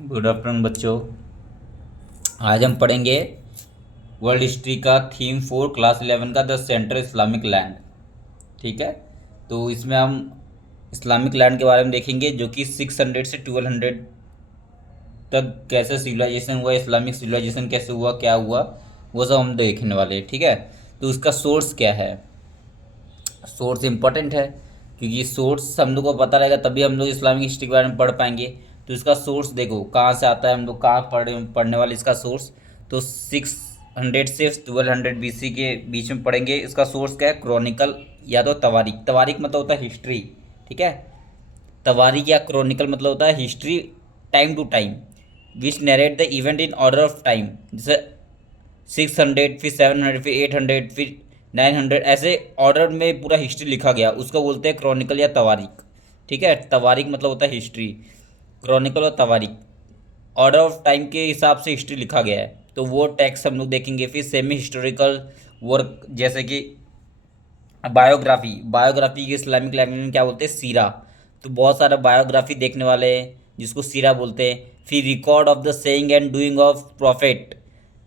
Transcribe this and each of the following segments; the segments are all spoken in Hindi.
गुड आफ्टरनून बच्चों। आज हम पढ़ेंगे वर्ल्ड हिस्ट्री का थीम 4 क्लास 11 का द सेंट्रल इस्लामिक लैंड। ठीक है, तो इसमें हम इस्लामिक लैंड के बारे में देखेंगे जो कि 600 से 1200 तक कैसे सिविलाइजेशन हुआ, इस्लामिक सिविलाइजेशन कैसे हुआ, क्या हुआ, वो सब हम देखने वाले हैं। ठीक है, तो उसका सोर्स क्या है। सोर्स इम्पोर्टेंट है क्योंकि सोर्स हम लोग को पता रहेगा तभी हम लोग इस्लामिक हिस्ट्री के बारे में पढ़ पाएंगे। तो इसका सोर्स देखो कहाँ से आता है, हम लोग कहाँ पढ़ने वाले इसका सोर्स। तो 600 से 1200 BC के बीच में पढ़ेंगे। इसका सोर्स क्या है, क्रॉनिकल या तो तवारीख। तवारीख मतलब होता है हिस्ट्री। ठीक है, तवारीख या क्रॉनिकल मतलब होता है history time to time, which narrate the event in order of time. जैसे 600, फिर 700, फिर 800, फिर 900, ऐसे ऑर्डर में पूरा हिस्ट्री लिखा गया, उसको बोलते हैं क्रॉनिकल या तवारीख। ठीक है, तवारीख मतलब होता है हिस्ट्री, क्रॉनिकल और तवारीख ऑर्डर ऑफ टाइम के हिसाब से हिस्ट्री लिखा गया है। तो वो टेक्स्ट हम लोग देखेंगे। फिर सेमी हिस्टोरिकल वर्क जैसे कि बायोग्राफी। बायोग्राफी के इस्लामिक लैंग्वेज में क्या बोलते हैं, सीरा। तो बहुत सारा बायोग्राफी देखने वाले हैं जिसको सीरा बोलते हैं। फिर record of the saying and doing of profit.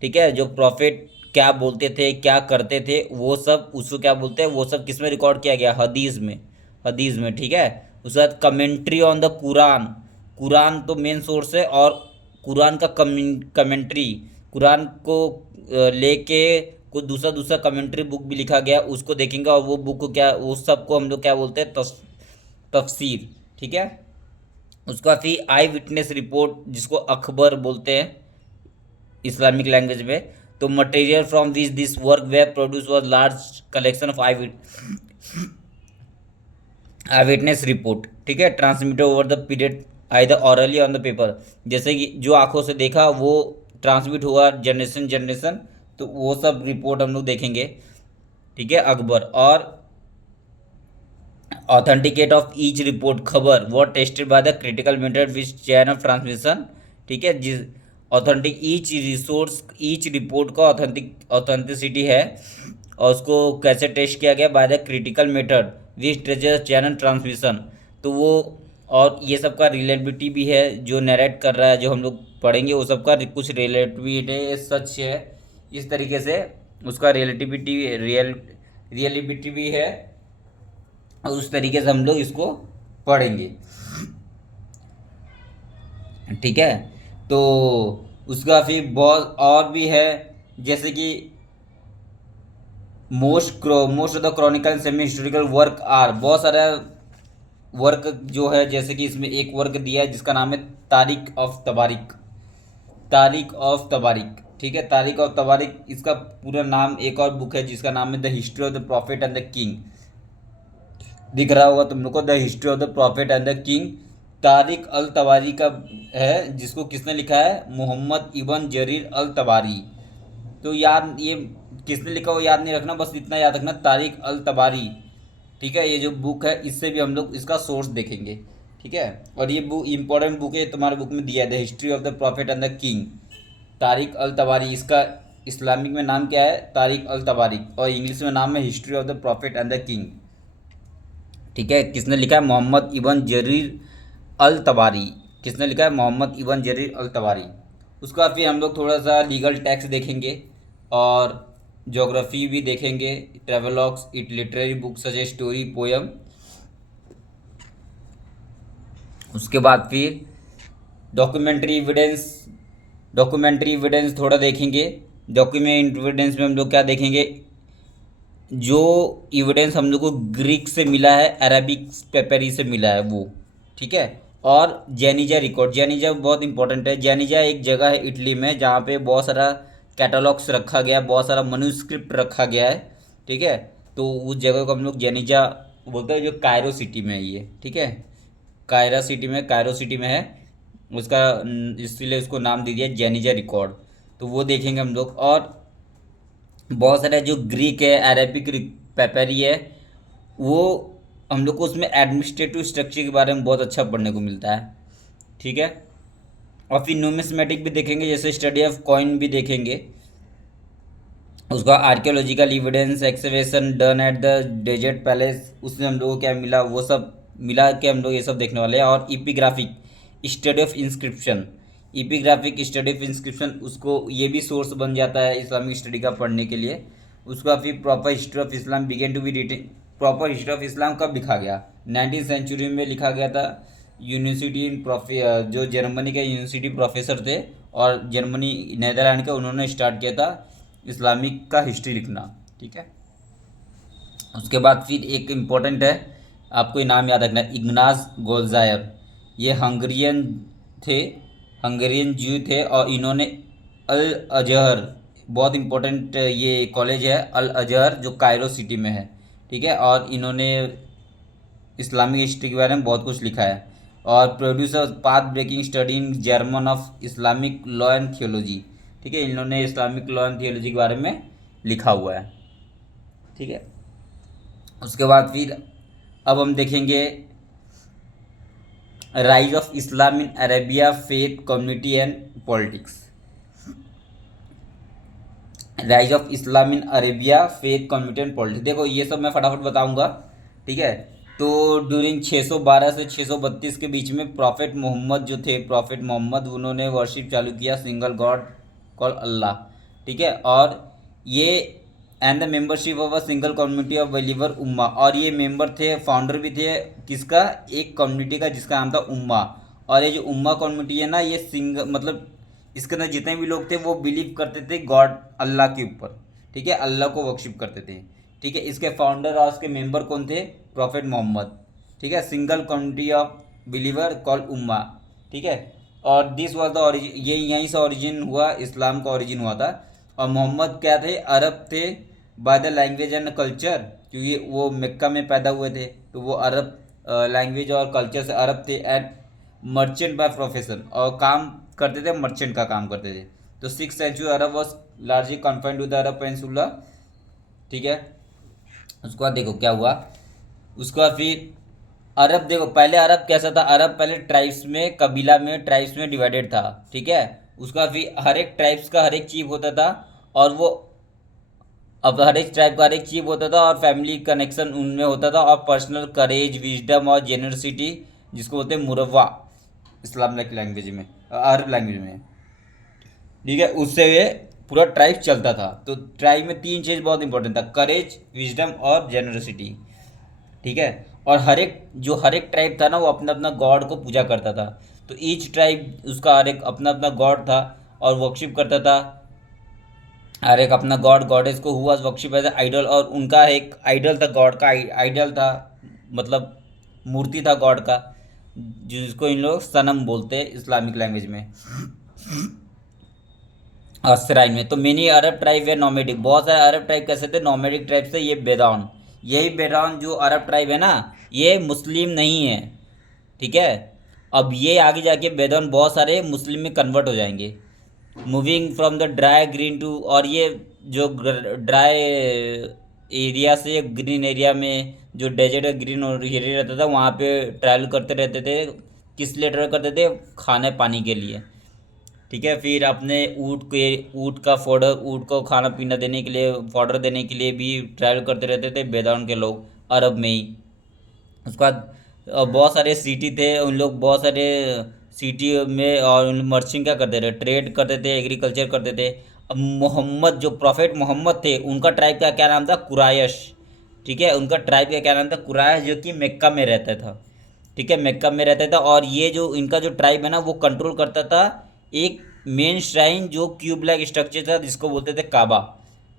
ठीक है, जो प्रॉफिट क्या बोलते थे, क्या करते थे, वो सब उसको क्या बोलते हैं, वो सब किस में रिकॉर्ड किया गया, हदीस में। हदीस में, ठीक है। उसके बाद commentary on the Quran. Quran तो मेन सोर्स है, और कुरान का कमेंट्री, कुरान को लेके कुछ दूसरा दूसरा कमेंट्री बुक भी लिखा गया, उसको देखेंगे। और वो बुक को क्या, उस सब को हम लोग क्या बोलते हैं, तफसीर। ठीक है, उसका फिर आई विटनेस रिपोर्ट जिसको अखबर बोलते हैं इस्लामिक लैंग्वेज में। तो material from which this work were produce was large collection of eye witness report. ठीक है, transmitted over the period either orally on the paper. जैसे कि जो आंखों से देखा वो ट्रांसमिट हुआ जनरेशन जनरेशन, तो वो सब रिपोर्ट हम लोग देखेंगे। ठीक है, अकबर। और ऑथेंटिकेट ऑफ ईच रिपोर्ट, खबर वो tested by the critical method which chain of transmission. ठीक है, जिस authentic each resource, each report का ऑथेंटिसिटी है, और उसको कैसे टेस्ट किया गया, by the critical method which treasure channel transmission. तो वो, और ये सब का रिलेबिलिटी भी है, जो नरेट कर रहा है, जो हम लोग पढ़ेंगे वो सब का कुछ रिलेटिविटी सच है। इस तरीके से उसका रियलिबिलिटी भी है, और उस तरीके से हम लोग इसको पढ़ेंगे। ठीक है, तो उसका फिर बहुत और भी है, जैसे कि most of the chronicle semi historical work are, बहुत सारा वर्क जो है, जैसे कि इसमें एक वर्क दिया है जिसका नाम है तारीख ऑफ तबारिक। तारीख ऑफ तबारिक, ठीक है, तारीख ऑफ तबारिक, इसका पूरा नाम। एक और बुक है जिसका नाम है the history of the prophet and the king. दिख रहा होगा तुम लोग को, the history of the prophet and the king. Tarikh al Tabari का है, जिसको किसने लिखा है, मोहम्मद इबन जरीर अल तबारी। तो याद, ये किसने लिखा वो याद नहीं रखना, बस इतना याद रखना, तारिक अल तबारी। ठीक है, ये जो बुक है इससे भी हम लोग इसका सोर्स देखेंगे। ठीक है, और ये बुक इंपॉर्टेंट बुक है, तुम्हारे बुक में दिया है, the history of the prophet and the king, Tarikh al Tabari. इसका इस्लामिक में नाम क्या है, तारिक अल तबारी, और इंग्लिश में नाम है history of the prophet and the king. ठीक है, किसने लिखा है, मोहम्मद इबन जरीर अल तबारी। किसने लिखा है, मोहम्मद इबन जरीर अल तबारी। उसका फिर हम लोग थोड़ा सा लीगल टैक्स देखेंगे, और ज्योग्राफी भी देखेंगे, travelogues, it literary book such a story poem. उसके बाद फिर डॉक्यूमेंट्री एविडेंस, डॉक्यूमेंट्री एविडेंस थोड़ा देखेंगे। डॉक्यूमेंट एविडेंस में हम लोग क्या देखेंगे, जो एविडेंस हम लोग को ग्रीक से मिला है, अरबिक पेपरी से मिला है वो। ठीक है, और जेनिजा रिकॉर्ड, जेनिजा बहुत इंपॉर्टेंट है। जेनिजा एक जगह है इटली में जहाँ पे बहुत सारा कैटलॉग्स रखा गया है, बहुत सारा मनुस्क्रिप्ट रखा गया है। ठीक है, तो उस जगह को हम लोग जेनिजा बोलते हैं, जो कायरो सिटी में है ये। ठीक है, कायरो सिटी में है उसका, इसीलिए उसको नाम दे दिया जेनिजा रिकॉर्ड। तो वो देखेंगे हम लोग। और बहुत सारे जो ग्रीक है, अरेबिक पेपरी है, वो हम लोग को उसमें एडमिनिस्ट्रेटिव स्ट्रक्चर के बारे में बहुत अच्छा पढ़ने को मिलता है। ठीक है, और फिर न्यूमिस्मेटिक भी देखेंगे, जैसे स्टडी ऑफ कॉइन भी देखेंगे। उसका archaeological evidence excavation done at the desert palace, उसमें हम लोग को क्या मिला, वो सब मिला के हम लोग ये सब देखने वाले हैं। और epigraphic study of inscription, epigraphic study of inscription, उसको ये भी सोर्स बन जाता है इस्लामिक स्टडी का पढ़ने के लिए। उसका फिर proper history of Islam begin to be written. Proper history of Islam कब लिखा गया? 19th सेंचुरी में लिखा गया था। यूनिवर्सिटी इन जो जर्मनी के यूनिवर्सिटी प्रोफेसर थे और जर्मनी नीदरलैंड के, उन्होंने स्टार्ट किया था इस्लामिक का हिस्ट्री लिखना। ठीक है। उसके बाद फिर एक इम्पोर्टेंट है, आपको ये नाम याद रखना है, इग्नाज गोल्जायर। ये हंगरियन थे, हंगेरियन ज्यू थे, और इन्होंने अल अजहर, बहुत इम्पोर्टेंट ये कॉलेज है अल अजहर जो कायरो सिटी में है। ठीक है। और इन्होंने इस्लामिक हिस्ट्री के बारे में बहुत कुछ लिखा है। और producer path breaking study in German of Islamic law and theology. ठीक है। इन्होंने इस्लामिक लॉ एंड थियोलॉजी के बारे में लिखा हुआ है। ठीक है। उसके बाद फिर अब हम देखेंगे rise of Islam in Arabia, faith, community and politics. Rise of Islam in Arabia, faith, community and politics. देखो ये सब मैं फटाफट बताऊंगा। ठीक है। तो ड्यूरिंग 612 से 632 के बीच में प्रॉफिट मोहम्मद जो थे, प्रॉफिट मोहम्मद, उन्होंने वर्शिप चालू किया सिंगल गॉड कॉल अल्लाह। ठीक है। और ये and the membership of a single community of believer उम्मा, और ये मेंबर थे, फाउंडर भी थे किसका, एक कम्युनिटी का जिसका नाम था उम्मा। और ये जो उम्मा कम्युनिटी है ना, ये मतलब इसके अंदर जितने भी लोग थे वो बिलीव करते थे गॉड अल्लाह के ऊपर। ठीक है। अल्लाह को वर्शिप करते थे। ठीक है। इसके फाउंडर और उसके मेंबर कौन थे? Prophet Muhammad. ठीक है। Single community of believer call उम्मा। ठीक है। और दिस वाज द ओरिजिन, ये यहीं से ओरिजिन हुआ, इस्लाम का ओरिजिन हुआ था। और मोहम्मद क्या थे? अरब थे by the language and culture, क्योंकि वो मक्का में पैदा हुए थे तो वो अरब लैंग्वेज और कल्चर से अरब थे। एंड मर्चेंट बाय प्रोफेशन, और काम करते थे, मर्चेंट का काम करते थे। तो 6th century Arab was largely confined to the Arab peninsula. ठीक है। उसके बाद देखो क्या हुआ। उसके बाद फिर अरब, देखो पहले अरब कैसा था, अरब पहले ट्राइब्स में, कबीला में, ट्राइब्स में डिवाइडेड था। ठीक है। उसका फिर हर एक ट्राइब्स का हर एक चीफ होता था, और वो अब हर एक ट्राइब का हर एक चीफ होता था, और फैमिली कनेक्शन उनमें होता था, और पर्सनल करेज, विजडम और जेनरसिटी, जिसको बोलते हैं मुरव्वा इस्लामिक लैंग्वेज में, अरब लैंग्वेज में। ठीक है। उससे ये पूरा ट्राइब चलता था। तो ट्राइब में 3 चीज़ बहुत इंपॉर्टेंट था, करेज, विजडम और जेनरसिटी। ठीक है। और हर एक ट्राइब था ना, वो अपना अपना गॉड को पूजा करता था। तो ईच ट्राइब उसका हर एक अपना अपना गॉड था और वर्शिप करता था। हर एक अपना गॉड गॉडेस को हुआ वर्शिप एज आइडल, और उनका एक आइडल था, गॉड का आइडल था, मतलब मूर्ति था गॉड का, जिसको इन लोग सनम बोलते हैं इस्लामिक लैंग्वेज में, और श्राइन में। तो मेनी अरब ट्राइब है नॉमेडिक, बहुत सारे अरब ट्राइब कैसे थे? नॉमेडिक ट्राइब से। ये बेदान, यही बेदान जो अरब ट्राइब है ना, ये मुस्लिम नहीं है। ठीक है। अब ये आगे जाके बेदान बहुत सारे मुस्लिम में कन्वर्ट हो जाएंगे, moving from the dry green to, और ये जो ड्राई एरिया से ग्रीन एरिया में, जो डेजर्ट ग्रीन एरिया रहता था वहाँ पे ट्रैवल करते रहते थे। किस लिए ट्रैवल करते थे? खाने पानी के लिए। ठीक है। फिर अपने ऊँट का फॉडर, ऊँट को खाना पीना देने के लिए, फॉडर देने के लिए भी ट्रैवल करते रहते थे बेदान के लोग, अरब में ही। उसके बाद बहुत सारे सिटी थे, उन लोग बहुत सारे सिटी में, और उन मर्चिंग क्या करते थे? ट्रेड करते थे, एग्रीकल्चर करते थे। अब मोहम्मद, जो प्रॉफिट मोहम्मद थे, उनका ट्राइब का क्या नाम था? कुरायश। ठीक है। उनका ट्राइब का क्या नाम था? कुरायश, जो कि मक्का में रहता था। ठीक है। मक्का में रहता था। और ये जो इनका जो ट्राइब है ना, वो कंट्रोल करता था एक मेन श्राइन जो क्यूब लाइक स्ट्रक्चर था, जिसको बोलते थे काबा।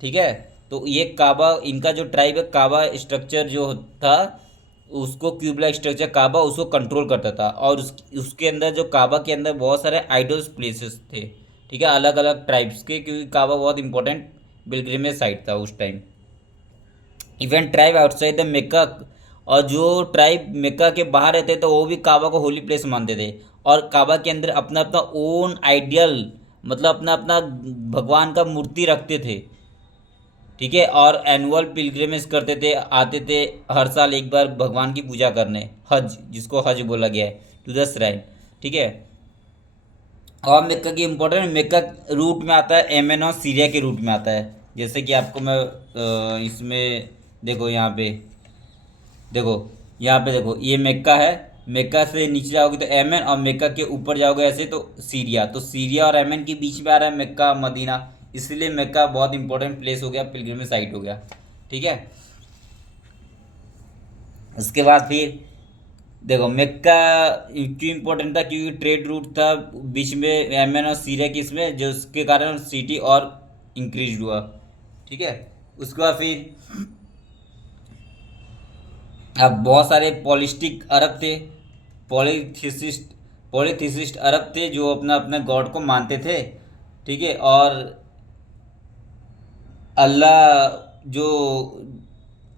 ठीक है। तो ये काबा, इनका जो ट्राइब है, काबा स्ट्रक्चर जो था, उसको क्यूब लाइक स्ट्रक्चर काबा उसको कंट्रोल करता था। और उसके अंदर, जो काबा के अंदर बहुत सारे आइडल्स प्लेसेस थे। ठीक है। अलग अलग ट्राइब्स के, क्योंकि काबा बहुत इंपॉर्टेंट पिलग्रिमेज साइट था उस time. Even tribe outside the Mecca, और जो ट्राइब मेक्का के बाहर रहते थे वो भी काबा को होली प्लेस मानते थे, और काबा के अंदर अपना अपना ओन आइडियल, मतलब अपना अपना भगवान का मूर्ति रखते थे। ठीक है। और एनुअल पिलग्रिमेज करते थे, आते थे हर साल एक बार भगवान की पूजा करने, हज, जिसको हज बोला गया है, टू द श्राइन। ठीक है। और मेक्का की इम्पोर्टेंट, मेक्का रूट में आता है, एमन और सीरिया के रूट में आता है। जैसे कि आपको मैं इसमें देखो, यहाँ पे देखो, यहाँ पे देखो, ये मेक्का है, मेक्का से नीचे जाओगे तो यमन, और मेक्का के ऊपर जाओगे ऐसे तो सीरिया। तो सीरिया और यमन के बीच में आ रहा है मेक्का मदीना, इसलिए मेक्का बहुत इंपॉर्टेंट प्लेस हो गया, पिलग्रिमेज साइट हो गया। ठीक है। उसके बाद फिर देखो मेक्का क्यों इम्पोर्टेंट था, क्योंकि ट्रेड रूट था बीच में यमन और सीरिया के, इसमें जो उसके कारण सिटी और इंक्रीज हुआ। ठीक है। उसके बाद फिर अब बहुत सारे पॉलिस्टिक अरब थे, पॉलीथिसिस्ट पॉलीथिसिस्ट अरब थे जो अपना अपने गॉड को मानते थे। ठीक है। और अल्लाह जो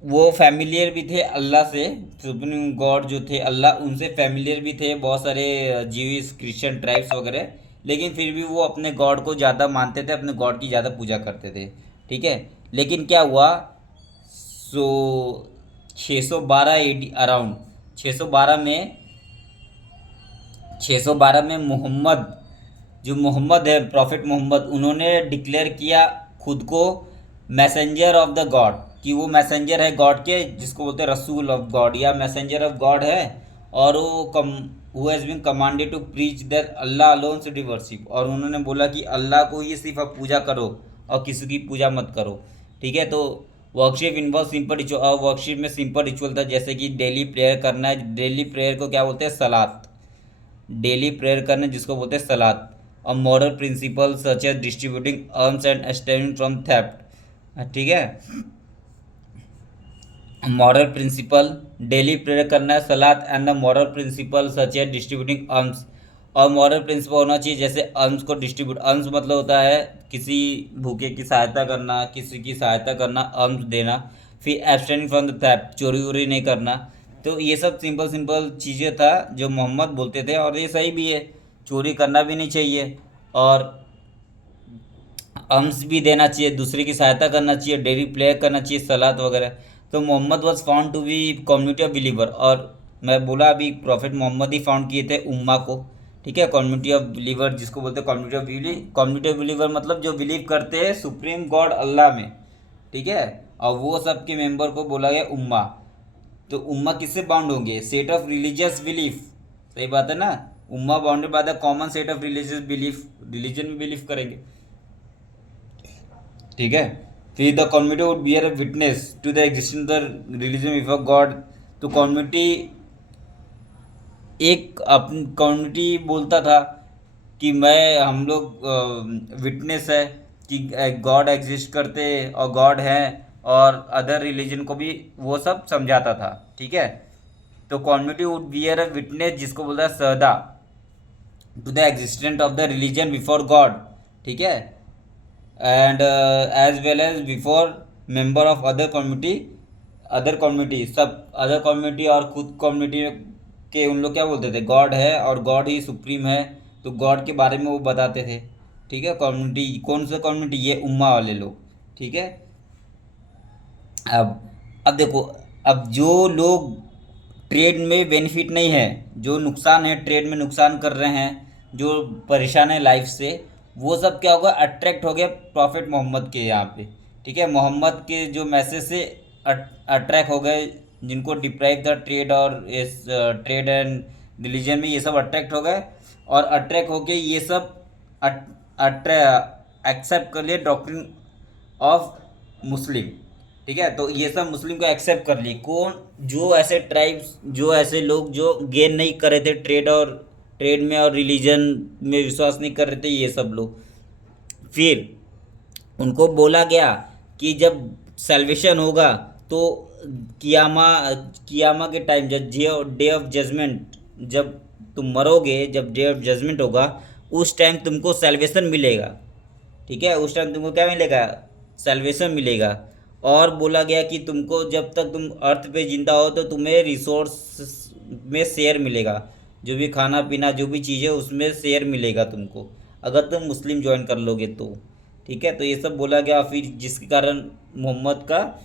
वो फैमिलियर भी थे अल्लाह से, सुप्रीम गॉड जो थे अल्लाह, उनसे फैमिलियर भी थे बहुत सारे जीविस क्रिश्चियन ट्राइब्स वगैरह। लेकिन फिर भी वो अपने गॉड को ज़्यादा मानते थे, अपने गॉड की ज़्यादा पूजा करते थे। ठीक है। लेकिन क्या हुआ, सो 612 एडी अराउंड 612 में 612 में मोहम्मद, जो मोहम्मद है प्रॉफिट मोहम्मद, उन्होंने डिक्लेयर किया खुद को मैसेंजर ऑफ द गॉड, कि वो मैसेंजर है गॉड के, जिसको बोलते हैं रसूल ऑफ गॉड या मैसेंजर ऑफ गॉड है। और वो come who has been commanded to preach that Allah alone should be worship, और उन्होंने बोला कि अल्लाह को ही सिर्फ आप पूजा करो और किसी की पूजा मत करो। ठीक है। तो वर्कशिप इन्वॉल्व सिंपल रिचुअल, और वर्कशिप में सिंपल रिचुअल था, जैसे कि डेली प्रेयर करना है। डेली प्रेयर को क्या बोलते हैं, सलात। डेली प्रेयर करना जिसको बोलते हैं सलात। और moral principle such as distributing arms and abstaining from theft. ठीक है। मॉरल प्रिंसिपल, डेली प्रेयर करना है सलात, and the moral principle such as distributing arms. और मॉरल प्रिंसिपल होना चाहिए जैसे अर्म्स को डिस्ट्रीब्यूट, अर्म्स मतलब होता है किसी भूखे की सहायता करना, किसी की सहायता करना, अर्म्स देना। फिर एब्सटेनिंग फ्रॉम द थेफ्ट, चोरी वोरी नहीं करना। तो ये सब सिंपल सिंपल चीज़ें था जो मोहम्मद बोलते थे, और ये सही भी है, चोरी करना भी नहीं चाहिए, और अम्स भी देना चाहिए, दूसरे की सहायता करना चाहिए, डेली प्रेयर करना चाहिए, सलात वगैरह। तो Muhammad was found to be community of believer, और मैं बोला अभी प्रॉफिट मोहम्मद ही फाउंड किए थे उम्मा को। ठीक है। कम्युनिटी ऑफ बिलीवर जिसको बोलते हैं कम्युनिटी ऑफ बिलीवर मतलब जो बिलीव करते हैं सुप्रीम गॉड अल्लाह में। ठीक है। और वो सब के मेंबर को बोला गया उम्मा। तो उम्मा किससे बाउंड होंगे, सेट ऑफ रिलीजियस बिलीफ। सही बात है ना, उम्मा bounded by the common set of religious belief, religion में बिलीव करेंगे। ठीक है। फिर the community would bear a witness to the existence of the religion before God. तो कम्युनिटी एक अपनी कम्युनिटी बोलता था कि मैं हम लोग विटनेस है कि गॉड एग्जिस्ट करते और गॉड है, और अदर रिलीजन को भी वो सब समझाता था। ठीक है। तो community would bear a witness जिसको बोलता है सहदा to the existence of the religion before God. ठीक है। And as well as before member of other community सब अदर कम्युनिटी, और खुद कम्युनिटी के उन लोग क्या बोलते थे, गॉड है और गॉड ही सुप्रीम है। तो गॉड के बारे में वो बताते थे। ठीक है। कम्युनिटी कौन सा कम्युनिटी, ये उम्मा वाले लोग। ठीक है। अब अब देखो, अब जो लोग ट्रेड में बेनिफिट नहीं है, जो नुकसान है ट्रेड में नुकसान कर रहे हैं, जो परेशान है लाइफ से, वो सब क्या होगा, अट्रैक्ट हो गया प्रॉफिट मोहम्मद के यहाँ पे। ठीक है। मोहम्मद के जो मैसेज से अट्रैक्ट हो गए, जिनको डिप्राइव द ट्रेड और इस ट्रेड एंड रिलीजन में, ये सब अट्रैक्ट हो गए, और अट्रैक्ट होके ये सब एक्सेप्ट कर लिए डॉक्ट्रिन ऑफ मुस्लिम। ठीक है। तो ये सब मुस्लिम को एक्सेप्ट कर लिए, कौन, जो ऐसे ट्राइब्स, जो ऐसे लोग जो गेन नहीं कर रहे थे ट्रेड में और रिलीजन में विश्वास नहीं कर रहे थे, ये सब लोग। फिर उनको बोला गया कि जब सेल्वेशन होगा तो कियामा कियामा के टाइम, जब डे ऑफ जजमेंट, जब तुम मरोगे, जब डे ऑफ जजमेंट होगा, उस टाइम तुमको सेल्वेशन मिलेगा। ठीक है। उस टाइम तुमको क्या मिलेगा, सेल्वेशन मिलेगा। और बोला गया कि तुमको जब तक तुम अर्थ पे जिंदा हो तो तुम्हें रिसोर्स में शेयर मिलेगा, जो भी खाना पीना जो भी चीज़ है उसमें शेयर मिलेगा तुमको, अगर तुम मुस्लिम ज्वाइन कर लोगे तो। ठीक है। तो ये सब बोला गया, फिर जिसके कारण मोहम्मद का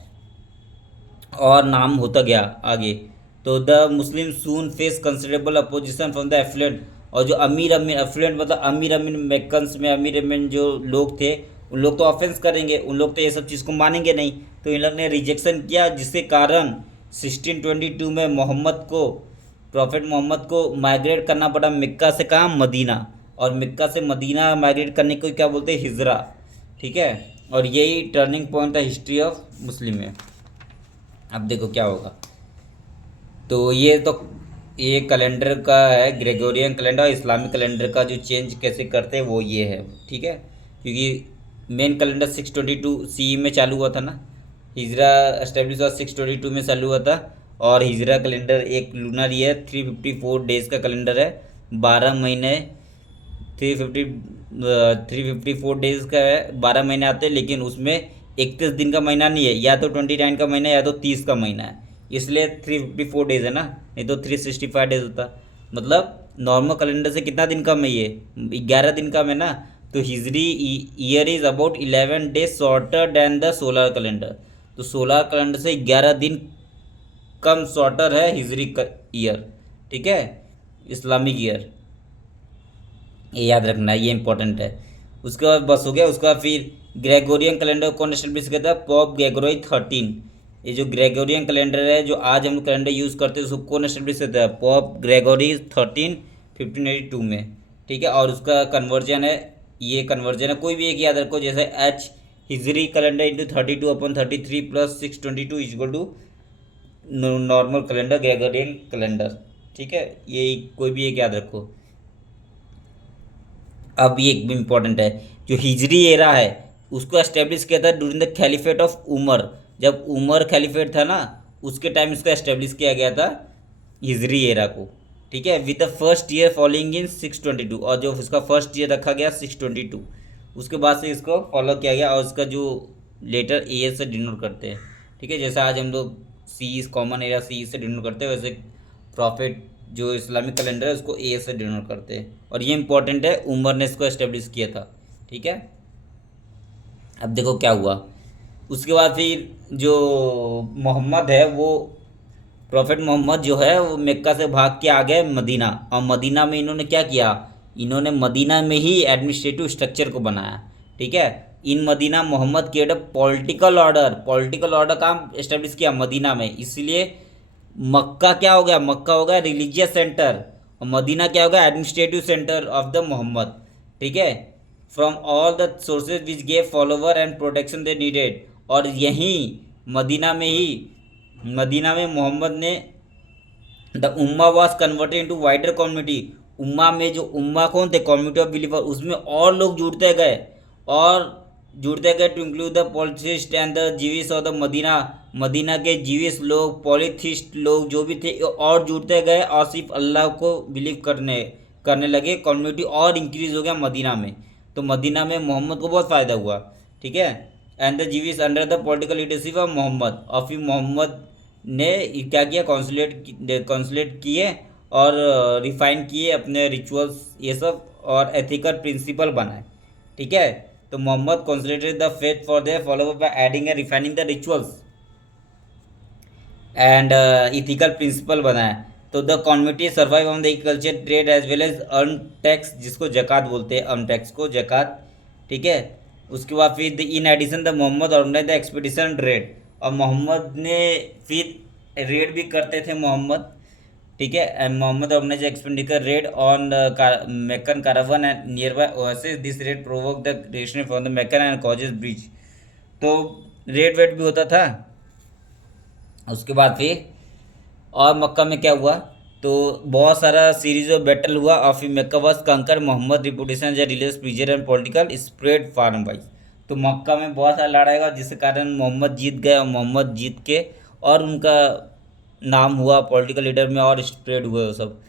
और नाम होता गया आगे। तो the Muslim soon face considerable opposition from the affluent, और जो अमीर अमीर एफ्लुएंट मतलब अमीर अमीर मेकन्स में अमीर अमीर जो लोग थे, उन लोग तो ऑफेंस करेंगे, उन लोग तो ये सब चीज़ को मानेंगे नहीं। तो इन लोग ने रिजेक्शन किया, जिसके कारण 1622 में मोहम्मद को प्रॉफिट मोहम्मद को माइग्रेट करना पड़ा मक्का से कहाँ, मदीना, और मक्का से मदीना माइग्रेट करने को क्या बोलते हैं, हिजरा। ठीक है, और यही टर्निंग पॉइंट था हिस्ट्री ऑफ मुस्लिम में। अब देखो क्या होगा। तो ये कैलेंडर का है, ग्रेगोरियन कैलेंडर और इस्लामिक कैलेंडर का जो चेंज कैसे करते हैं वो ये है। ठीक है, क्योंकि मेन कैलेंडर 622 CE में चालू हुआ था ना, हिजरा एस्टेब्लिश हुआ 622 में चालू हुआ था। और हिजरा कैलेंडर एक लूनर ईयर 354 डेज का कैलेंडर है, 12 महीने, 354 डेज का है, 12 महीने आते हैं, लेकिन उसमें 31 दिन का महीना नहीं है, या तो 29 का महीना है या तो 30 का महीना है, इसलिए 354 डेज है ना, नहीं तो 365 डेज होता। मतलब नॉर्मल कैलेंडर से कितना दिन कम है ये, 11 दिन कम है ना। तो हिजरी year is about 11 days shorter than the solar calendar. तो सोलर कैलेंडर से 11 दिन कम शॉर्टर है हिजरी ईयर। ठीक है, इस्लामिक ईयर, ये याद रखना है, ये इंपॉर्टेंट है। उसके बाद बस हो गया। उसके बाद फिर ग्रेगोरियन कैलेंडर कौन एस्टेब्लिश किया था, पॉप ग्रेगोरी 13। ये जो ग्रेगोरियन कैलेंडर है, जो आज हम कैलेंडर यूज़ करते हैं, उसको कौन एस्टेब्लिश करता है, पॉप ग्रेगोरी 13 1582 में। ठीक है, और उसका कन्वर्जन है, ये कन्वर्जन है, कोई भी एक याद रखो, जैसे H Hijri calendar into 32/33 plus 622 equal to normal calendar Gregorian calendar. ठीक है, ये कोई भी एक याद रखो। अब ये एक भी इम्पोर्टेंट है, जो हिजरी एरा है उसको एस्टेब्लिश किया था during the caliphate of Umar. जब उमर खलीफेट था ना, उसके टाइम इसको एस्टेब्लिश किया गया था हिजरी एरा को। ठीक है, with the first year following in 622, और जो इसका फर्स्ट ईयर रखा गया 622, उसके बाद से इसको फॉलो किया गया, और इसका जो लेटर ए से डिनोट करते हैं। ठीक है, जैसे आज हम लोग सी कॉमन एरा सी से डिनोट करते हैं, वैसे प्रॉफिट जो इस्लामिक कैलेंडर है उसको ए से डिनोट करते हैं, और ये इंपॉर्टेंट है, उमर ने इसको एस्टेब्लिश किया था। ठीक है, अब देखो क्या हुआ। उसके बाद फिर जो मोहम्मद है वो, प्रॉफिट मोहम्मद जो है वो मक्का से भाग के आ गए मदीना, और मदीना में इन्होंने क्या किया, इन्होंने मदीना में ही एडमिनिस्ट्रेटिव स्ट्रक्चर को बनाया। ठीक है, इन मदीना मोहम्मद के पॉलिटिकल ऑर्डर काम इस्टेब्लिश किया मदीना में, इसलिए मक्का क्या हो गया, मक्का हो गया रिलीजियस सेंटर, और मदीना क्या हो गया administrative centre of the Muhammad. ठीक है, from all the sources which gave follower and protection they needed, और यहीं मदीना में ही, मदीना में मोहम्मद ने द उम्मा was converted into wider community. उम्मा में जो उम्मा कौन थे, कम्युनिटी ऑफ बिलीवर, उसमें और लोग जुड़ते गए, और जुड़ते गए to include the polytheist and the Jewish of the Medina. Medina के जीविस लोग, पॉलिथिस्ट लोग जो भी थे, ये और जुड़ते गए, और सिर्फ अल्लाह को बिलीव करने करने लगे। कम्युनिटी और इंक्रीज हो गया मदीना में, तो मदीना में मोहम्मद को बहुत फ़ायदा हुआ। ठीक है, and the Jewish under the political leadership of Muhammad, और फिर मोहम्मद ने क्या किया, कॉन्सुलेट किए, और रिफाइन किए अपने रिचुअल्स ये सब, और एथिकल प्रिंसिपल बनाए। ठीक है, तो Muhammad consolidated the faith for their follower by adding and refining the rituals and ethical principle बनाया। तो the community survive on the agriculture trade as well as earn tax, जिसको जक़ात बोलते हैं, अर्न टैक्स को जक़ात। ठीक है, उसके बाद फिर in addition the Muhammad organise the expedition raid, और मोहम्मद ने फिर रेड भी करते थे मोहम्मद। ठीक है, and Muhammad organise expenditure raid on Meccan caravan and near by oasis, this raid provoke the creation from the Meccan and causes bridge. तो रेड वेड भी होता था। उसके बाद फिर और मक्का में क्या हुआ, तो बहुत सारा सीरीज ऑफ बैटल हुआ, और फिर Mecca was conquer, Muhammad reputation as religious preacher and political spread farm wise. तो मक्का में बहुत सारा लड़ाई हुआ, जिसके कारण मोहम्मद जीत गए, और मोहम्मद जीत के और उनका नाम हुआ पॉलिटिकल लीडर में, और स्प्रेड हुए वो सब।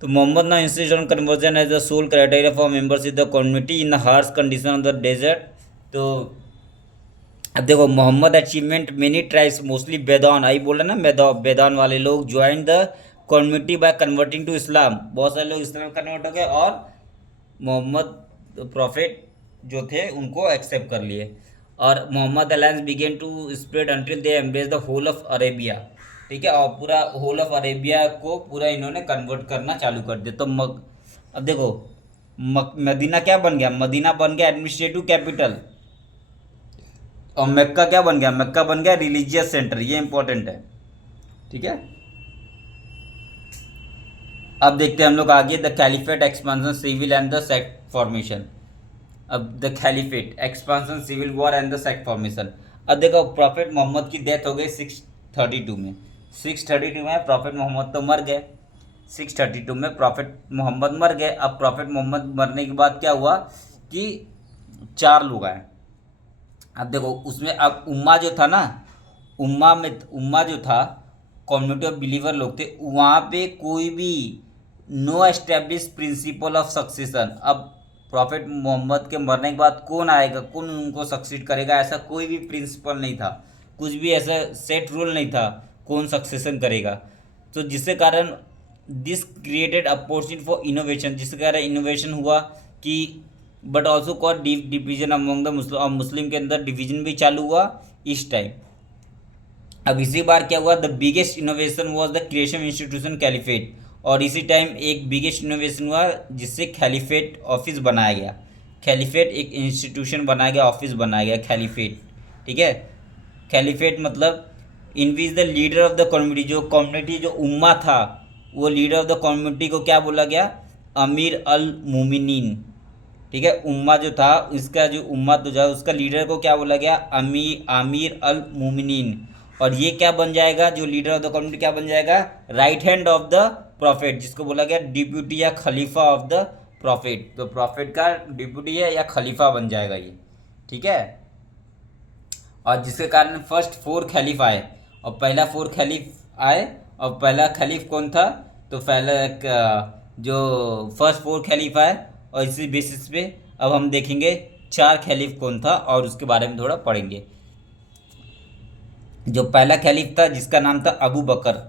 तो मोहम्मद ना insist on conversion as the sole criteria for membership the community in the harsh condition of the desert. तो अब देखो, Muhammad achievement many tribes mostly Bedouin, I बोल रहे ना, बेदान वाले लोग join the community by converting to Islam, बहुत सारे लोग इस्लाम कन्वर्ट हो गए, और मोहम्मद प्रॉफिट जो थे उनको एक्सेप्ट कर लिए। और Muhammad alliance begin to spread until they embrace the whole of Arabia. ठीक है, और पूरा होल ऑफ अरेबिया को पूरा इन्होंने कन्वर्ट करना चालू कर दिया। तो अब देखो, मदीना क्या बन गया, मदीना बन गया एडमिनिस्ट्रेटिव कैपिटल, और मक्का क्या बन गया, मक्का बन गया रिलीजियस सेंटर, ये इंपॉर्टेंट है। ठीक है, अब देखते हैं हम लोग आगे, the caliphate expansion civil and the sect formation. अब the caliphate expansion civil war and the sect formation. अब देखो प्रॉफिट मोहम्मद की डेथ हो गई 632 में। 632 में प्रॉफिट मोहम्मद तो मर गए। 632 में प्रॉफिट मोहम्मद मर गए। अब प्रॉफिट मोहम्मद मरने के बाद क्या हुआ कि 4 लोग आए। अब देखो उसमें अब उम्मा जो था ना, उम्मा जो था, कम्युनिटी ऑफ बिलीवर लोग थे, वहाँ पे कोई भी no establish principle of succession. अब प्रॉफिट मोहम्मद के मरने के बाद कौन आएगा, कौन उनको सक्सीड करेगा, ऐसा कोई भी प्रिंसिपल नहीं था, कुछ भी ऐसा सेट रूल नहीं था कौन सक्सेशन करेगा। तो जिसके कारण this created opportunity for innovation, जिसके कारण इनोवेशन हुआ कि but also caught division among the Muslim, Muslim के अंदर डिवीजन भी चालू हुआ इस टाइम। अब इसी बार क्या हुआ, the biggest innovation was the creation institution caliphate. और इसी टाइम एक बिगेस्ट इनोवेशन हुआ जिससे कैलिफेट ऑफिस बनाया गया। कैलिफेट एक इंस्टीट्यूशन बनाया गया, ऑफिस बनाया गया कैलिफेट। ठीक है, कैलिफेट मतलब in which the leader of the community, जो कम्युनिटी जो उम्मा था, वो लीडर ऑफ द कम्युनिटी को क्या बोला गया, अमीर अल मोमिनीन। ठीक है, उम्मा जो था, इसका जो उम्मा तो जो उसका लीडर को क्या बोला गया, आमिर अल मोमिनीन। और ये क्या बन जाएगा, जो लीडर ऑफ द कम्युनिटी क्या बन जाएगा, right hand of the profit, जिसको बोला गया डिप्यूटी या खलीफा ऑफ द प्रॉफिट। तो प्रॉफिट का डिप्यूटी है या खलीफा बन जाएगा ये। ठीक है, और जिसके कारण फर्स्ट 4 खलीफ आए, और पहला 4 खलीफ आए, और पहला खलीफ कौन था, तो पहला जो फर्स्ट 4 खलीफ आए, और इसी बेसिस पे अब हम देखेंगे 4 खलीफ कौन था और उसके बारे में थोड़ा पढ़ेंगे। जो पहला खलीफ था जिसका नाम था अबू बकर।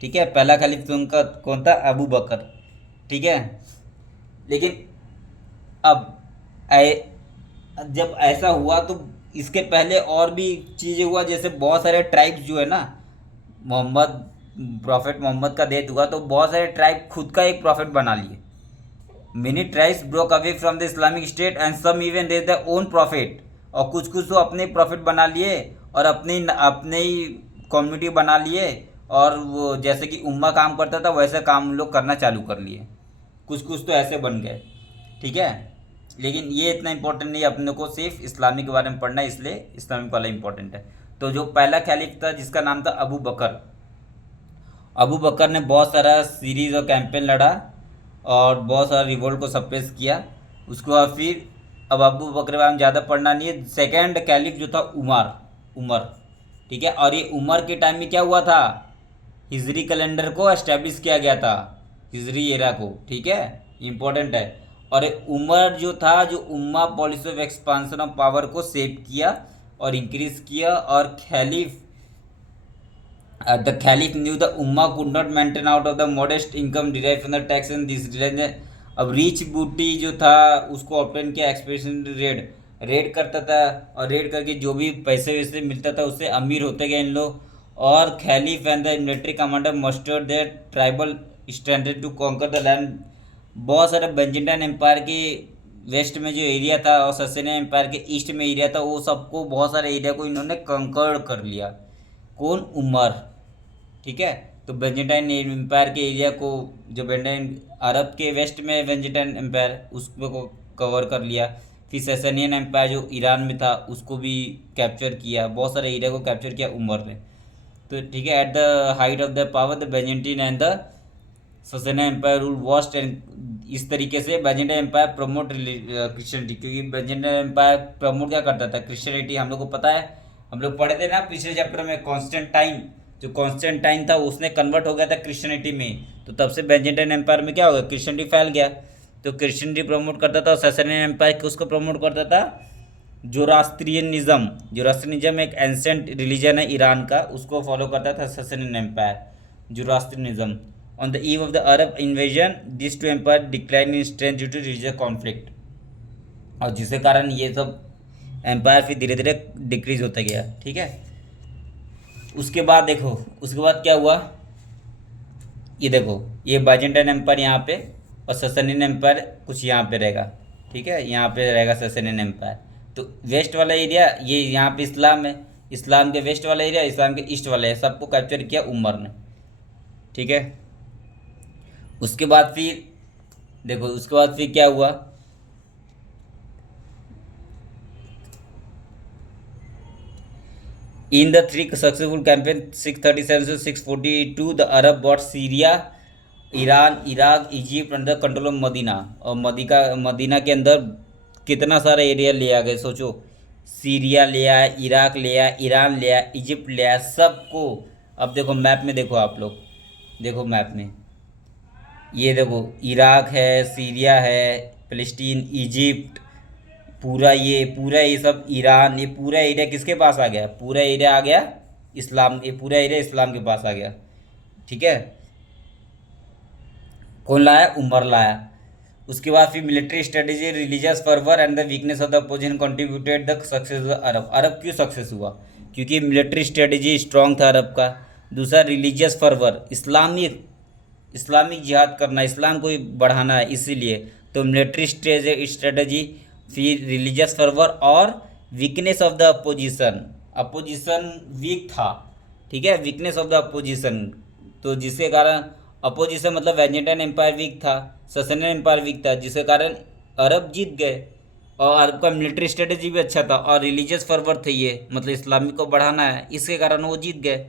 ठीक है, पहला खलीफ तो उनका कौन था, अबू बकर। ठीक है, लेकिन अब जब ऐसा हुआ तो इसके पहले और भी चीज़ें हुआ, जैसे बहुत सारे ट्राइब्स जो है ना, मोहम्मद प्रॉफिट मोहम्मद का डेथ हुआ तो बहुत सारे ट्राइब खुद का एक प्रॉफिट बना लिए। Many tribes broke away from the Islamic state and some even raise the own prophet. और कुछ कुछ तो अपने प्रॉफिट बना लिए और अपने ही कम्युनिटी बना लिए, और वो जैसे कि उम्मा काम करता था वैसे काम लोग करना चालू कर लिए। कुछ कुछ तो ऐसे बन गए। ठीक है, लेकिन ये इतना इंपॉर्टेंट नहीं, अपने को सिर्फ इस्लामी के बारे में पढ़ना है, इसलिए इस्लामिक वाला इंपॉर्टेंट है। तो जो पहला खलीफ था जिसका नाम था अबू बकर, अबू बकर ने बहुत सारा सीरीज और कैंपेन लड़ा और बहुत सारा रिवोल्ट को सप्रेस किया। उसके बाद फिर अब अबू बकर के बारे में ज़्यादा पढ़ना नहीं है। सेकेंड कैलिफ जो था उमर। ठीक है, और ये उमर के टाइम में क्या हुआ था, हिजरी कैलेंडर को एस्टेब्लिश किया गया था, हिजरी एरा को। ठीक है, इम्पोर्टेंट है। और उमर जो था, जो उम्मा policy of expansion of power को सेव किया और इंक्रीज किया। और caliph the Caliph knew the Ummah could not maintain out of the modest income derived from the tax and this religion। अब रिच बूटी जो था उसको ऑप्टेन किया, एक्सपेंशन रेड करता था, और रेड करके जो भी पैसे वैसे मिलता था उससे अमीर होते गए इन लोग। और caliph and the military commander mustered their tribal standard to conquer the land. बहुत सारे बेंजिंटाइन एम्पायर के वेस्ट में जो एरिया था और ससेनियन एम्पायर के ईस्ट में एरिया था, वो सबको बहुत सारे एरिया को इन्होंने कंकर कर लिया। कौन, उमर। ठीक है, तो बेंजेंटाइन एम्पायर के एरिया को, जो बेंजेंटाइन अरब के वेस्ट में बेंजेंटाइन एम्पायर, उसको कवर कर लिया। फिर सैसनियन एम्पायर जो ईरान में था उसको भी कैप्चर किया, बहुत सारे एरिया को कैप्चर किया उमर ने। तो ठीक है, at the height of the power the Byzantine and the Sasanian empire rule vast. And इस तरीके से बेंजेंटाइन एम्पायर प्रमोट क्रिश्चियनिटी, क्योंकि बेंजेंटाइन एम्पायर प्रमोट क्या करता था, क्रिश्चियनिटी। हम लोग को पता है, हम लोग पढ़े थे ना पिछले चैप्टर में, कॉन्स्टेंटाइन, जो कॉन्स्टेंटाइन था उसने कन्वर्ट हो गया था क्रिश्चियनिटी में, तो तब से बेंजेंटाइन एम्पायर में क्या हो गया, क्रिश्चियनिटी फैल गया। तो क्रिश्चियनिटी प्रमोट करता था, और ससेनियन एम्पायर उसको प्रमोट करता था जोरास्ट्रियनिज्म। जोरास्ट्रियनिज्म एक एंसेंट रिलीजन है ईरान का, उसको फॉलो करता था Sasanian empire, Zoroastrianism. On the eve of the Arab invasion this two empire decline in strength due to religious conflict. और जिसके कारण ये सब एम्पायर फिर धीरे धीरे डिक्रीज होता गया। ठीक है, उसके बाद देखो, उसके बाद क्या हुआ, ये देखो, ये बाइजेंटाइन एम्पायर यहाँ पे और ससेनियन एम्पायर कुछ यहाँ पे रहेगा। ठीक है, यहाँ पे रहेगा ससेनियन एम्पायर। तो वेस्ट वाला एरिया ये यहाँ पे इस्लाम है, इस्लाम के वेस्ट वाला एरिया इस्लाम के ईस्ट वाला है, सबको कैप्चर किया उमर ने। ठीक है, उसके बाद फिर देखो, उसके बाद फिर क्या हुआ, in the three successful campaign 637 से 642 the Arab bought Syria, Iran, Iraq, Egypt under control of Medina. और मदीना के अंदर कितना सारा एरिया ले आ गए सोचो। सीरिया ले आया, इराक ले आया, ईरान ले आया, इजिप्ट ले आया, सबको। अब देखो मैप में, देखो आप लोग, देखो मैप में, ये देखो इराक है, सीरिया है, फिलिस्तीन, इजिप्ट, पूरा ये सब ईरान, ये पूरा एरिया किसके पास आ गया? पूरा एरिया आ गया इस्लाम, ये पूरा एरिया इस्लाम के पास आ गया। ठीक है, कौन लाया? उमर लाया। उसके बाद फिर military strategy, religious fervour and the weakness of the opposition contributed the success of Arab. Arab क्यों सक्सेस हुआ? क्योंकि मिलिट्री स्ट्रेटेजी स्ट्रांग था अरब का। दूसरा रिलीजियस फर्वर, इस्लामिक इस्लामिक जिहाद करना, इस्लाम को बढ़ाना है, इसीलिए। तो मिलिट्री स्ट्रेटेजी, फिर रिलीजियस फर्वर, और weakness of the opposition, opposition weak था। ठीक है, वीकनेस ऑफ द अपोजिशन, तो जिसके कारण अपोजिशन मतलब वेजेंटाइन एम्पायर वीक था, ससनियन एम्पायर वीक था, जिसके कारण अरब जीत गए। और अरब का मिलिट्री स्ट्रेटेजी भी अच्छा था, और रिलीजियस फर्वर थे ये, मतलब इस्लामिक को बढ़ाना है, इसके कारण वो जीत गए।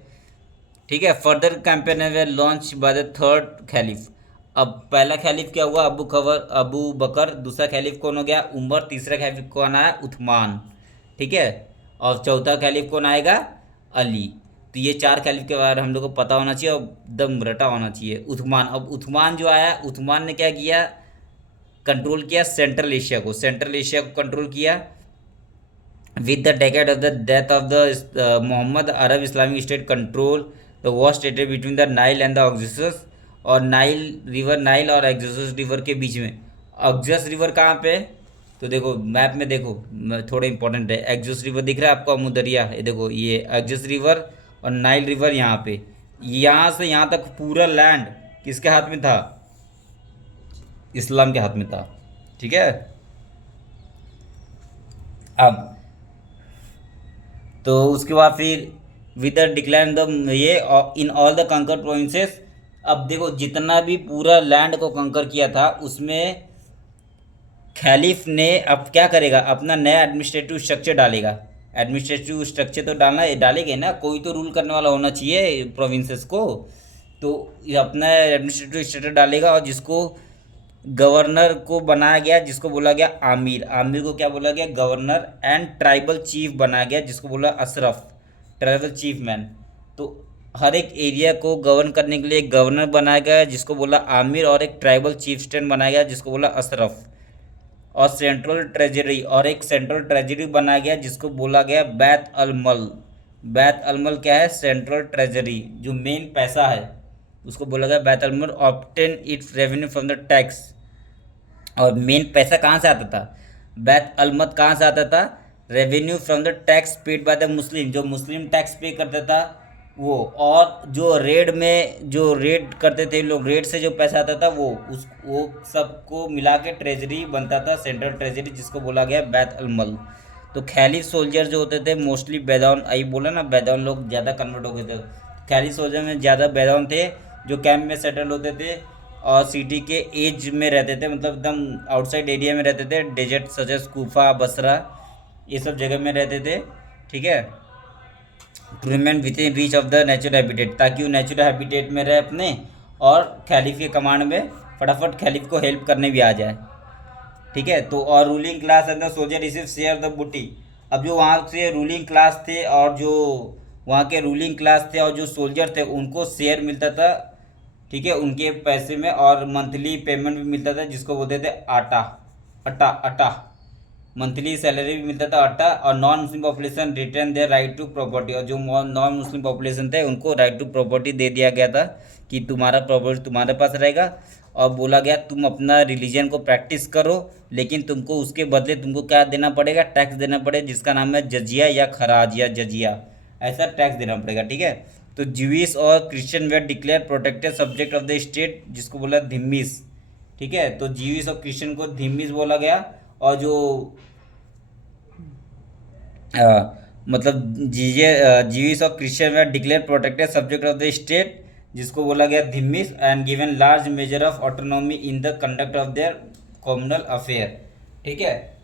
ठीक है, further campaign were launch by the third caliph. अब पहला खलीफ क्या हुआ? अबू बकर। दूसरा खलीफ कौन हो गया? उमर। तीसरा खलीफ कौन आया? उस्मान। ठीक है, और चौथा खलीफ कौन आएगा? अली। तो ये चार खलीफ के बारे में हम लोग को पता होना चाहिए और दम रटा होना चाहिए। उस्मान, अब उस्मान जो आया, उस्मान ने क्या किया? कंट्रोल किया सेंट्रल एशिया को, सेंट्रल एशिया को कंट्रोल किया। With the decade of the death of the Muhammad, Arab Islamic state control the war stated between the Nile and the Oxus. और नाइल रिवर, नाइल और एक्सस रिवर के बीच में। एक्सस रिवर कहाँ पे? तो देखो मैप में, देखो थोड़ा इंपॉर्टेंट है। एक्सस रिवर दिख रहा है आपको? अमुदरिया, ये देखो, ये एक्सस रिवर और नाइल रिवर यहाँ पे। यहाँ से यहाँ तक पूरा लैंड किसके हाथ में था? इस्लाम के हाथ में था। ठीक है, अब तो उसके बाद फिर विद द डिक्लाइन द ये इन ऑल द कंकर प्रोविंसेस। अब देखो जितना भी पूरा लैंड को कंकर किया था, उसमें खलीफ ने अब क्या करेगा? अपना नया एडमिनिस्ट्रेटिव स्ट्रक्चर डालेगा। एडमिनिस्ट्रेटिव स्ट्रक्चर तो डालेंगे ना, कोई तो रूल करने वाला होना चाहिए प्रोविंसेस को। तो ये अपना एडमिनिस्ट्रेटिव स्ट्रक्चर डालेगा, और जिसको गवर्नर को बनाया गया, जिसको बोला गया आमिर। आमिर को क्या बोला गया? गवर्नर। एंड ट्राइबल चीफ बनाया गया, जिसको बोला अशरफ, ट्राइबल चीफ मैन। तो हर एक एरिया को गवर्न करने के लिए एक गवर्नर बनाया गया, जिसको बोला आमिर, और एक ट्राइबल चीफ स्टेट बनाया गया, जिसको बोला अशरफ। और सेंट्रल ट्रेजरी, और एक सेंट्रल ट्रेजरी बनाया गया, जिसको बोला गया बैत अलमल। बैत अलमल क्या है? सेंट्रल ट्रेजरी, जो मेन पैसा है उसको बोला गया बैत अलमल। Obtain its revenue from the tax. और मेन पैसा कहाँ से आता था? बैत अलमत कहाँ से आता था? Revenue from the tax paid by the Muslim, जो मुस्लिम टैक्स पे करता था वो। और जो रेड में जो रेड करते थे लोग, रेड से जो पैसा आता था वो सबको मिला के ट्रेजरी बनता था, सेंट्रल ट्रेजरी, जिसको बोला गया बैत अलमल। तो खैली सोल्जर जो होते थे मोस्टली बैदाउन, आई बोला ना, बैदाउन लोग ज़्यादा कन्वर्ट हो गए थे। खैली सोल्जर में ज़्यादा बैदाउन थे, जो कैंप में सेटल होते थे और सिटी के एज में रहते थे, मतलब एकदम आउटसाइड एरिया में रहते थे, डेजर्ट सजस, कूफा, बसरा, ये सब जगह में रहते थे। ठीक है, to remain within reach of the natural habitat, ताकि वो नेचुरल हैबिटेट में रहे अपने, और खलीफ के कमांड में फटाफट खलीफ को हेल्प करने भी आ जाए। ठीक है, तो और ruling class and the soldier receive share the बूटी। अब जो वहाँ से रूलिंग क्लास थे, और जो वहाँ के रूलिंग क्लास थे और जो सोल्जर थे, उनको शेयर मिलता था। ठीक है, उनके पैसे में, और मंथली पेमेंट भी मिलता था, जिसको बोलते थे आटा, अटा अटा, मंथली सैलरी भी मिलता था, अटा। और non Muslim population return their right to property, और जो नॉन मुस्लिम पॉपुलेशन थे उनको राइट टू प्रॉपर्टी दे दिया गया था, कि तुम्हारा प्रॉपर्टी तुम्हारे पास रहेगा। और बोला गया तुम अपना रिलीजन को प्रैक्टिस करो, लेकिन तुमको उसके बदले तुमको क्या देना पड़ेगा? टैक्स देना पड़ेगा, जिसका नाम है जजिया या खराज या जजिया, ऐसा टैक्स देना पड़ेगा। ठीक है, तो ज्यूइश और Christian were declare protected subject of the state, जिसको बोला धिम्मिस। ठीक है, तो ज्यूइश और क्रिश्चियन को धिम्मिस बोला गया। और जो मतलब जीविस और Christian were declare protected subject of the state, जिसको बोला गया धिम्मिस, and given large major of autonomy in the conduct of their communal affair. ठीक है,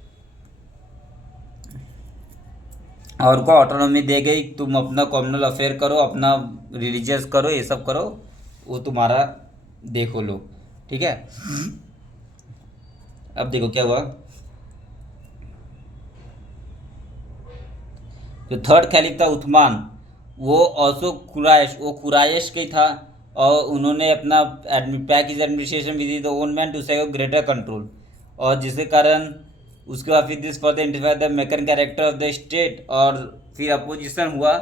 और को ऑटोनॉमी दे गई, तुम अपना कॉम्युनल अफेयर करो, अपना रिलीजियस करो, ये सब करो, वो तुम्हारा देखो लो। ठीक है, अब देखो क्या हुआ। जो थर्ड खलीफ था उस्मान, वो ऑल्सो खुराइश, वो खुराइश का ही था, और उन्होंने अपना pack is administration with the own man to save greater control, और जिसके कारण उसके बाद फिर this for the identify the Meccan character of the state, और फिर अपोजिशन हुआ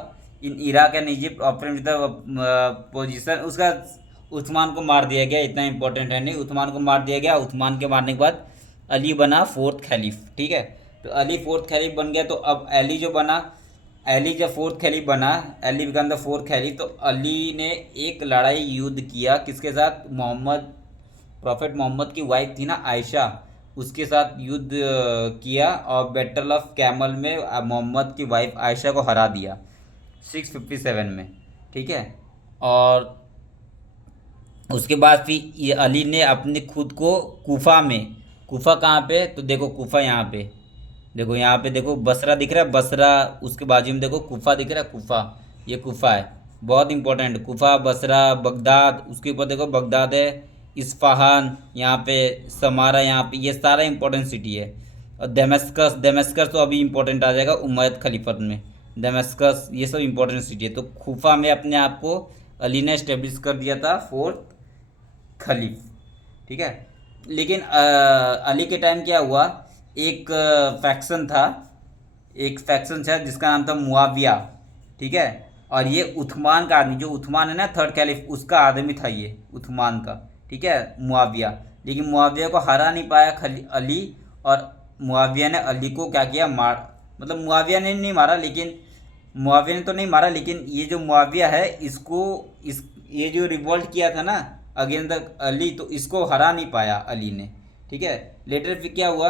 in Iraq and Egypt operate with the position. उसका उस्मान को मार दिया गया, इतना इंपॉर्टेंट है नहीं, उस्मान को मार दिया गया। उस्मान के मारने के बाद अली बना फोर्थ खलीफ। ठीक है, तो अली फोर्थ खलीफ बन गया, तो अब अली जो बना, अली जब फोर्थ खलीफ बना, अली बिकम द फोर्थ खलीफ, तो अली ने एक लड़ाई युद्ध किया किसके साथ, मोहम्मद, प्रॉफेट मोहम्मद की वाइफ थी ना आयशा, उसके साथ युद्ध किया, और बैटल ऑफ कैमल में मोहम्मद की वाइफ आयशा को हरा दिया 657 में। ठीक है, और उसके बाद फिर ये अली ने अपने खुद को कूफा में, कूफा कहाँ पे, तो देखो कूफा यहाँ पे, देखो यहाँ पे, देखो बसरा दिख रहा है, बसरा, उसके बाजू में देखो कूफा दिख रहा है, कूफा, ये कूफा है, बहुत इंपॉर्टेंट, कूफा, बसरा, बगदाद, उसके ऊपर देखो बगदाद है, इस्फहान यहाँ पे, समारा यहाँ पे, ये सारा इंपॉर्टेंट सिटी है। और दमस्कस, दमस्कस तो अभी इंपॉर्टेंट आ जाएगा उमैयद खलीफत में, दमस्कस, ये सब इंपॉर्टेंट सिटी है। तो कूफा में अपने आप को अली ने इस्टेब्लिश कर दिया था फोर्थ खलीफ। ठीक है, लेकिन अली के टाइम क्या हुआ, एक फैक्शन था, एक फैक्शन था जिसका नाम था मुआविया। ठीक है, और ये उस्मान का आदमी, जो उस्मान है ना थर्ड कैलिफ, उसका आदमी था ये उस्मान का। ठीक है, मुआविया, लेकिन मुआविया को हरा नहीं पाया अली, और मुआविया ने अली को क्या किया, मार, मतलब मुआविया ने नहीं मारा, लेकिन मुआविया ने तो नहीं मारा, लेकिन ये जो मुआविया है इसको, इस ये जो रिवोल्ट किया था ना अगेंस्ट द अली, तो इसको हरा नहीं पाया अली ने। ठीक है, लेटर फिर क्या हुआ,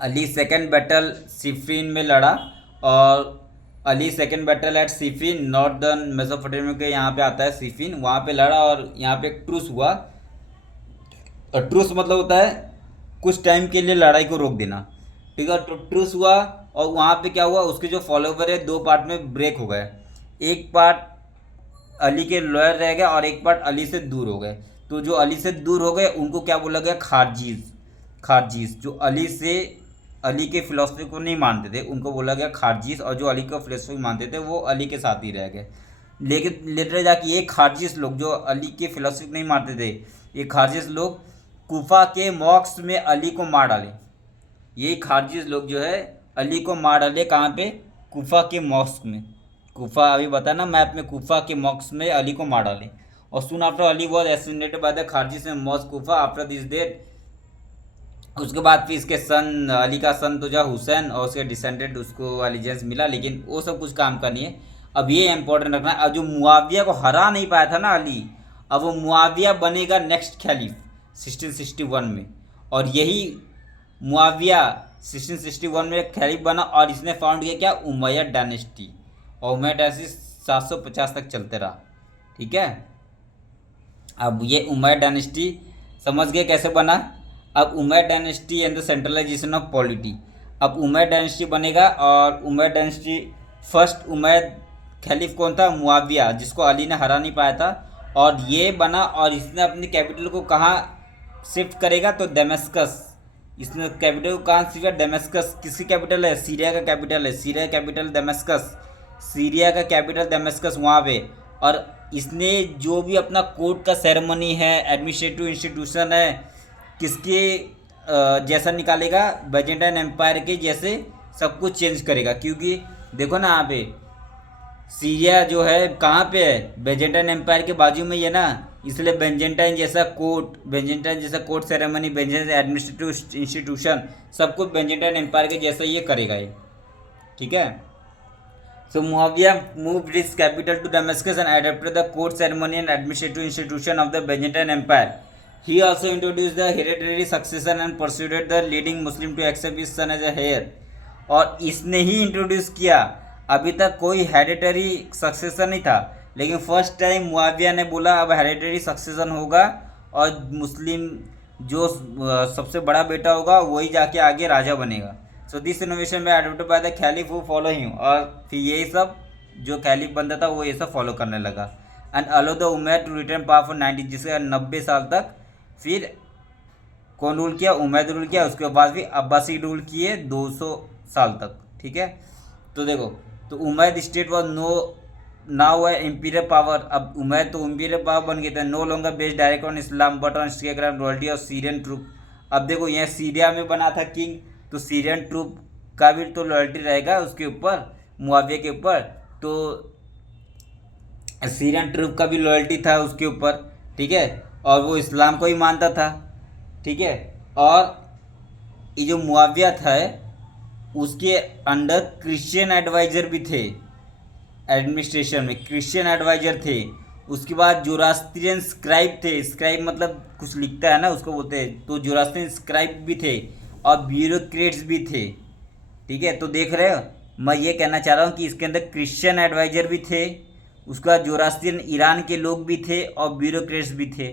अली सेकेंड बैटल सिफिन में लड़ा, और Ali second battle at Siffin, northern Mesopotamia के यहाँ पे आता है सिफिन, वहाँ पे लड़ा, और यहाँ पे एक ट्रूस हुआ। और ट्रूस मतलब होता है कुछ टाइम के लिए लड़ाई को रोक देना। ठीक है, तो ट्रूस हुआ, और वहाँ पे क्या हुआ, उसके जो फॉलोवर है दो पार्ट में ब्रेक हो गए, एक पार्ट अली के लॉयर रह गया, और एक पार्ट अली से दूर हो गए। तो जो अली से दूर हो गए उनको क्या बोला गया, खारजीज, खारजीज, जो अली के फिलोसफी को नहीं मानते थे उनको बोला गया खारजीज, और जो अली को फिलोसफी मानते थे वो अली के साथ ही रह गए। लेकिन लेटर जाके ये खारजीज लोग जो अली के फिलोसफी नहीं मानते थे, ये खारजीज लोग कूफा के मॉक्स में अली को मार डाले। ये खारजीज लोग जो है अली को मार डाले, कहाँ पे, कूफा के मॉस्क में, कूफा अभी बता ना मैप में, कूफा के मॉक्स में अली को मार डाले। और soon after Ali was assassinated by the Kharijites में mosque Kufa after this date. उसके बाद फिर इसके सन, अली का सन तो जो हुसैन, और उसके डिसेंडेंट उसको अलीजेंस मिला, लेकिन वो सब कुछ काम का नहीं है। अब ये इंपॉर्टेंट रखना है, अब जो मुआविया को हरा नहीं पाया था ना अली, अब वो मुआविया बनेगा नेक्स्ट खलीफ 1661 में, और यही मुआविया 1661 में खलीफ बना, और इसने फाउंड किया क्या, उमैयद डायनेस्टी, और उमैयद डायनेस्टी 750 तक चलते रहा। ठीक है, अब ये उमैयद डायनेस्टी समझ गए कैसे बना। अब Umayyad dynasty and the centralisation of polity, अब उमैयद डायनेस्टी बनेगा, और Umayyad dynasty first Umayyad caliph कौन था, मुआविया, जिसको अली ने हरा नहीं पाया था, और ये बना, और इसने अपनी कैपिटल को कहाँ शिफ्ट करेगा, तो दमस्कस, इसने कैपिटल को कहाँ शिफ्ट, दमस्कस, किसकी कैपिटल है, सीरिया का कैपिटल है, सीरिया कैपिटल दमस्कस, सीरिया का कैपिटल दमस्कस वहाँ पे। और इसने जो भी अपना कोर्ट का सेरेमनी है, एडमिनिस्ट्रेटिव इंस्टीट्यूशन है, किसके जैसा निकालेगा, बाइजेंटाइन एम्पायर के जैसे सब कुछ चेंज करेगा। क्योंकि देखो ना यहाँ पे सीरिया जो है कहाँ पे है, बाइजेंटाइन एम्पायर के बाजू में ही है ना, इसलिए बेंजेंटाइन जैसा कोर्ट, बेंजेंटाइन जैसा कोर्ट सेरेमनी, बेंजेंटाइन एडमिनिस्ट्रेटिव इंस्टीट्यूशन, सब कुछ बेंजेंटाइन एम्पायर के जैसा ये करेगा ये। ठीक है, so Muawiya moved his capital to Damascus and adapted the court ceremony and administrative institution of the Byzantine Empire. He also introduced the hereditary succession and persuaded the leading Muslim to accept his son as a heir. और इसने ही इंट्रोड्यूस किया, अभी तक कोई हेरिडिटरी सक्सेशन नहीं था, लेकिन फर्स्ट टाइम मुआविया ने बोला अब हेरिडेटरी सक्सेशन होगा और मुस्लिम जो सबसे बड़ा बेटा होगा वही जाके आगे राजा बनेगा। सो दिस इनोवेशन में adopted by the खलीफ who follow him, और फिर यही सब जो खलीफ बनता था वो ये सब फॉलो करने लगा। And allow the Umayyad to return power for 90, जिसके 90 साल तक फिर कौन रूल किया, उमैद रूल किया, उसके बाद भी अब्बासी रूल किए 200 साल तक। ठीक है, तो देखो, तो Umayyad state was no now है इम्पीरियल पावर। अब उमैद तो इम्पीरियल पावर बन गए थे, no longer based direct on Islam but on royalty of Syrian troop. अब देखो यहाँ सीरिया में बना था किंग, तो सीरियन ट्रूप का भी तो लॉयल्टी रहेगा उसके ऊपर, मुआविया के ऊपर, तो सीरियन ट्रूप का भी लॉयल्टी था उसके ऊपर। ठीक है, और वो इस्लाम को ही मानता था। ठीक है, और ये जो मुआविया था उसके अंडर क्रिश्चियन एडवाइजर भी थे, एडमिनिस्ट्रेशन में क्रिश्चियन एडवाइजर थे। उसके बाद जोरास्ट्रियन स्क्राइब थे, स्क्राइब मतलब कुछ लिखता है ना उसको बोलते हैं, तो जोरास्ट्रियन स्क्राइब भी थे और ब्यूरोक्रेट्स भी थे। ठीक है, तो देख रहे हो, मैं ये कहना चाह रहा हूँ कि इसके अंदर क्रिश्चियन एडवाइजर भी थे, उसके बाद जोरास्ट्रियन ईरान के लोग भी थे और ब्यूरोक्रेट्स भी थे।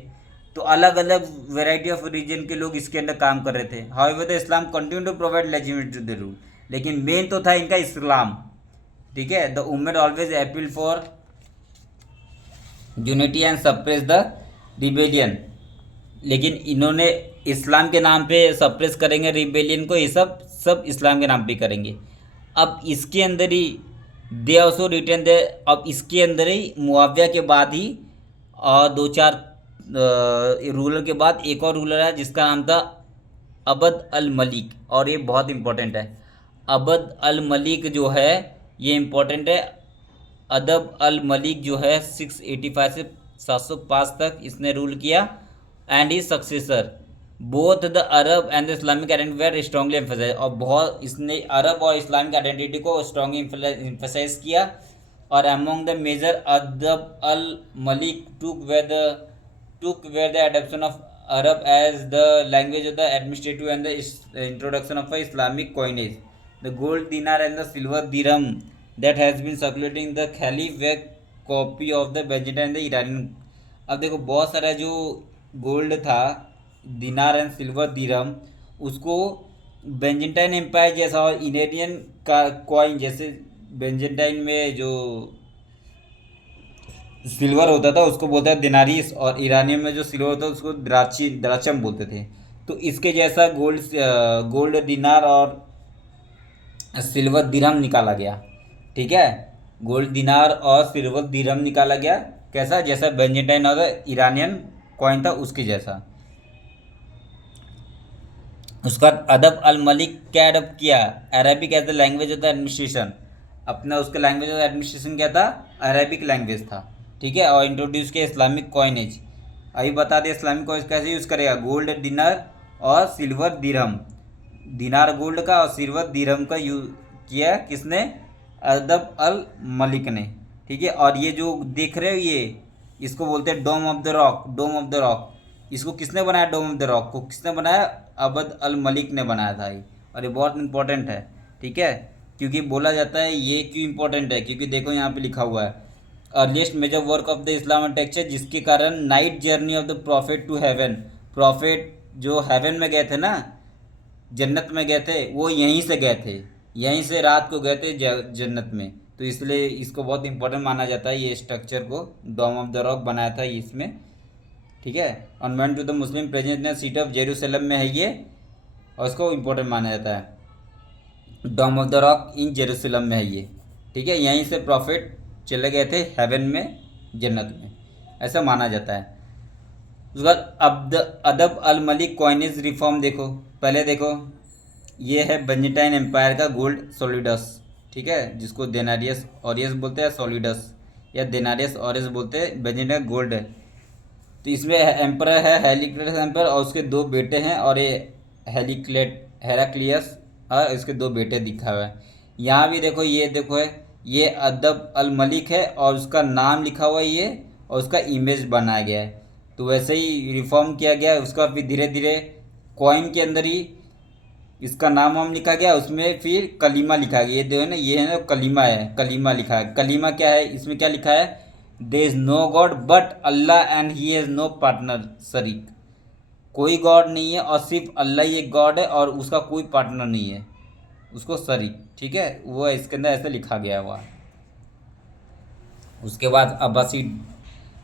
तो अलग अलग वेराइटी ऑफ रीजन के लोग इसके अंदर काम कर रहे थे। However the Islam continue to provide legitimate the rule, लेकिन मेन तो था इनका इस्लाम। ठीक है, the Umayyad always appeal for unity and suppress the rebellion, लेकिन इन्होंने इस्लाम के नाम पे सप्रेस करेंगे रिबेलियन को, ये सब सब इस्लाम के नाम पे करेंगे। अब इसके अंदर ही दे ऑल्सो रिटर्न दे, अब इसके अंदर ही मुआविया के बाद ही और दो चार रूलर के बाद एक और रूलर है जिसका नाम था अबद अल मलिक, और ये बहुत इंपॉर्टेंट है। अबद अल मलिक जो है ये इंपॉर्टेंट है। अदब अल मलिक जो है 685 से 705 तक इसने रूल किया। And he successor both the Arab and the Islamic identity were strongly emphasise, और बहुत इसने अरब और इस्लामिक आइडेंटिटी को स्ट्रांगली एम्फेसाइज किया। और अमोंग द मेजर अदब अल Malik took where the adoption of Arab as the language of the administrative and the introduction of Islamic coinage. The gold dinar and the silver dirham that has been circulating in the Khalif were copy of the Byzantine and the Iranian. अब देखो बहुत सारा जो गोल्ड था, दिनार एंड सिल्वर दिरहम, उसको बेंजेंटाइन एम्पायर जैसा और इरेनियन का कॉइन जैसे, बेंजेंटाइन में जो सिल्वर होता था उसको बोलते हैं दिनारीस, और ईरानियन में जो सिल्वर होता है उसको द्राचम बोलते थे। तो इसके जैसा गोल्ड दिनार और सिल्वर दिरहम निकाला गया। ठीक है, गोल्ड दिनार और सिल्वर दिरहम निकाला गया, कैसा, जैसा बेंजेंटाइन और ईरानियन कॉइन था उसके जैसा। उसका अदब अल मलिक क्या अडप्ट किया, Arabic as the language of the administration, अपना उसका लैंग्वेज ऑफ एडमिनिस्ट्रेशन क्या था, अरेबिक लैंग्वेज था। ठीक है, और इंट्रोड्यूस किया इस्लामिक कॉइनेज। अभी बता दें इस्लामिक कॉइनेज कैसे यूज़ करेगा, गोल्ड दिनार और सिल्वर दिरहम, दिनार गोल्ड का और सिल्वर दिरहम का यूज किया किसने, अदब अल मलिक ने। ठीक है, और ये जो देख रहे हो ये इसको बोलते हैं dome of the rock, dome of the rock. इसको किसने बनाया, डोम ऑफ द रॉक को किसने बनाया, अबद अल मलिक ने बनाया था ये, और ये बहुत इंपॉर्टेंट है। ठीक है, क्योंकि बोला जाता है ये क्यों इंपॉर्टेंट है, क्योंकि देखो यहाँ पे लिखा हुआ है earliest major work of the Islam texture, जिसके कारण night journey of the prophet to heaven, prophet जो हेवन में गए थे ना, जन्नत में गए थे, वो यहीं से गए थे, यहीं से रात को गए थे जन्नत में, तो इसलिए इसको बहुत इंपॉर्टेंट माना जाता है। ये स्ट्रक्चर को डोम ऑफ द रॉक बनाया था इसमें। ठीक है, और main to the Muslim present seat of Jerusalem में है ये, और इसको इम्पोर्टेंट माना जाता है। Dome of the rock in Jerusalem में है ये। ठीक है, यहीं से प्रॉफिट चले गए थे हेवन में, जन्नत में, ऐसा माना जाता है। उसके बाद अदब अल मलिक कॉइनेज रिफॉर्म देखो, पहले देखो ये है बेंजेंटाइन एम्पायर का गोल्ड सॉलिडस। ठीक है, जिसको देनारियस ऑरियस बोलते हैं, सॉलिडस या देनारियस ऑरियस बोलते हैं, बेंजेंटाइन गोल्ड है। तो इसमें एम्पर है हेलिक्लेटस एम्पर, और उसके दो बेटे हैं, और ये हेराक्लियस और इसके दो बेटे दिखा हुआ है। यहाँ भी देखो, ये देखो है, ये अदब अल मलिक है और उसका नाम लिखा हुआ है ये, और उसका इमेज बनाया गया है। तो वैसे ही रिफॉर्म किया गया, उसका फिर धीरे धीरे कॉइन के अंदर ही इसका नाम वाम लिखा गया, उसमें फिर कलीमा लिखा गया। ये जो है ना, ये है ना कलीमा है, कलीमा लिखा है। कलीमा क्या है, इसमें क्या लिखा है, there is no God but Allah and he has no partner शरीक। कोई गॉड नहीं है और सिर्फ अल्लाह ही एक गॉड है और उसका कोई पार्टनर नहीं है, उसको शरीक। ठीक है, वो इसके अंदर ऐसे लिखा गया हुआ। उसके बाद अब्बासीड,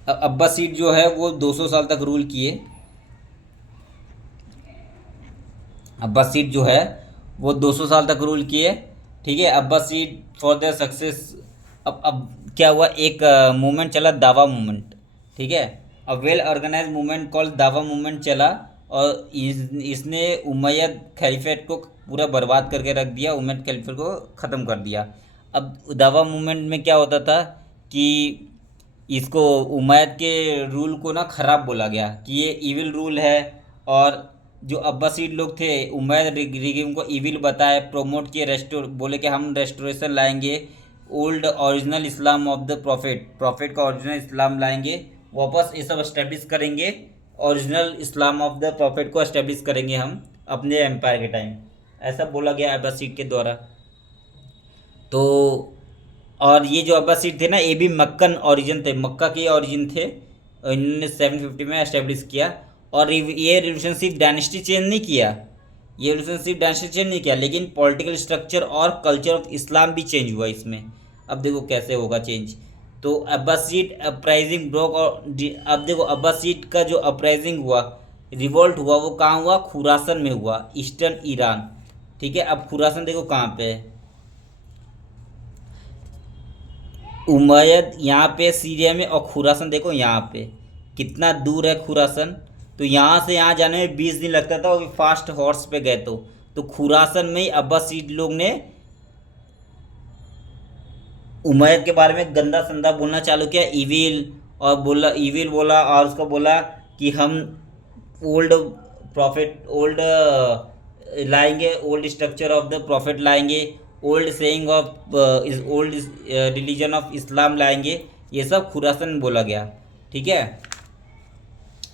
अब्बासीड जो है वो 200 साल तक रूल किए। अब्बासीड जो है वो 200 साल तक रूल किए। ठीक है, अब्बासीड फॉर देयर सक्सेस। अब क्या हुआ, एक मूवमेंट चला, दावा मूवमेंट। ठीक है, a well organise movement called दावा मूवमेंट चला और इसने उमैयद खलीफेट को पूरा बर्बाद करके रख दिया, उमैयद खलीफेट को ख़त्म कर दिया। अब दावा मूवमेंट में क्या होता था कि इसको उमैयद के रूल को ना ख़राब बोला गया कि ये इविल रूल है। और जो अब्बासीड लोग थे उमैयद रिगिम को इविल बताए, प्रमोट किए, रेस्टोर बोले कि हम रेस्टोरेशन लाएंगे, old original Islam of the profit, profit का ओरिजिनल इस्लाम लाएंगे वापस, ये सब इस्टेब्लिश करेंगे, original Islam of the profit को इस्टेब्लिश करेंगे हम अपने एम्पायर के टाइम, ऐसा बोला गया अब्बासीड के द्वारा। तो और ये जो अब्बासीड थे ना ये भी मक्कन ओरिजिन थे, मक्का के ओरिजिन थे, इन्होंने 750 में एस्टेब्लिश किया। और ये रिलेशनशिप डायनेस्टी चेंज नहीं किया, ये रिलेशनशिप डायनेस्टी चेंज नहीं किया, लेकिन पॉलिटिकल स्ट्रक्चर और कल्चर ऑफ इस्लाम भी चेंज हुआ इसमें। अब देखो कैसे होगा चेंज। तो अब्बासीड अपराइजिंग ब्रोक, और अब देखो अब्बासीड का जो अपराइजिंग हुआ, रिवोल्ट हुआ, वो कहाँ हुआ, खुरासन में हुआ, ईस्टर्न ईरान। ठीक है, अब खुरासन देखो कहाँ पे है, उमैयद यहाँ पे सीरिया में, और खुरासन देखो यहाँ पे कितना दूर है खुरासन। तो यहाँ से यहाँ जाने में 20 दिन लगता था, वो फास्ट हॉर्स पे गए। तो खुरासन में ही अब्बासीड लोग ने उमैयद के बारे में गंदा संदा बोलना चालू किया, इविल, और बोला इविल बोला, और उसको बोला कि हम ओल्ड प्रॉफिट, ओल्ड लाएंगे, old structure of the profit लाएंगे, ओल्ड सेइंग ऑफ इस ओल्ड रिलीजन ऑफ इस्लाम लाएंगे, ये सब खुरासन में बोला गया। ठीक है,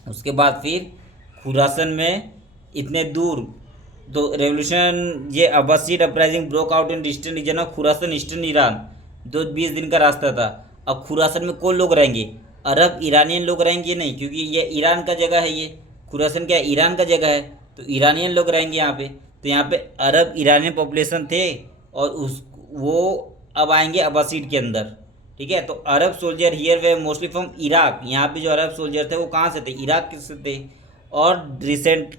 उसके बाद फिर खुरासन में इतने दूर, तो रेवोल्यूशन, ये Abbasid uprising broke out in eastern region of Khurasan, eastern Iran, 20 दिन का रास्ता था। अब खुरासन में कौन लोग रहेंगे, अरब ईरानियन लोग रहेंगे नहीं, क्योंकि ये ईरान का जगह है, ये खुरासन क्या ईरान का जगह है, तो ईरानियन लोग रहेंगे यहाँ पे। तो यहाँ पे अरब ईरानियन पॉपुलेशन थे, और उस वो अब आएंगे अब्बासीड के अंदर। ठीक है, तो Arab soldier here were mostly from Iraq, यहाँ पे जो अरब सोल्जर थे वो कहाँ से थे, इराक से थे। और recent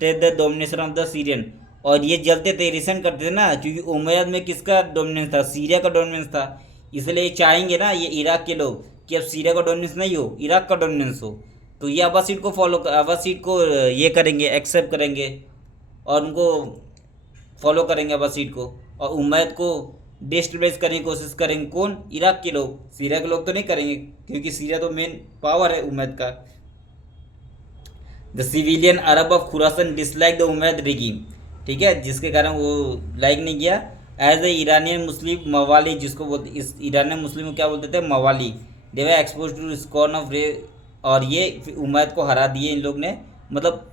the domination of the Syrian, और ये जलते थे, रिसेंट करते थे ना, क्योंकि उमैयद में किसका डोमिनेंस था, सीरिया का डोमिनेंस था। इसलिए ये चाहेंगे ना, ये इराक के लोग, कि अब सीरिया का डोमिनेंस नहीं हो, इराक का डोमिनेंस हो। तो ये अब्बासीड को अब्बासीड को ये करेंगे, एक्सेप्ट करेंगे, और उनको फॉलो करेंगे अब्बासीड को, और उमैयद को डिस्टेबलाइज करने की कोशिश करेंगे। कौन, इराक के लोग, सीरिया के लोग तो नहीं करेंगे, क्योंकि सीरिया तो मेन पावर है उमैयद का। The civilian Arab of Khurasan dislike the Umayyad regime. ठीक है, जिसके कारण वो लाइक नहीं किया। एज ए ईरानियन मुस्लिम मवाली, जिसको बोलते, इस ईरानियन मुस्लिम को क्या बोलते थे, मवाली, they were expose to scorn of ray, और ये उमैयद को हरा दिए इन लोग ने, मतलब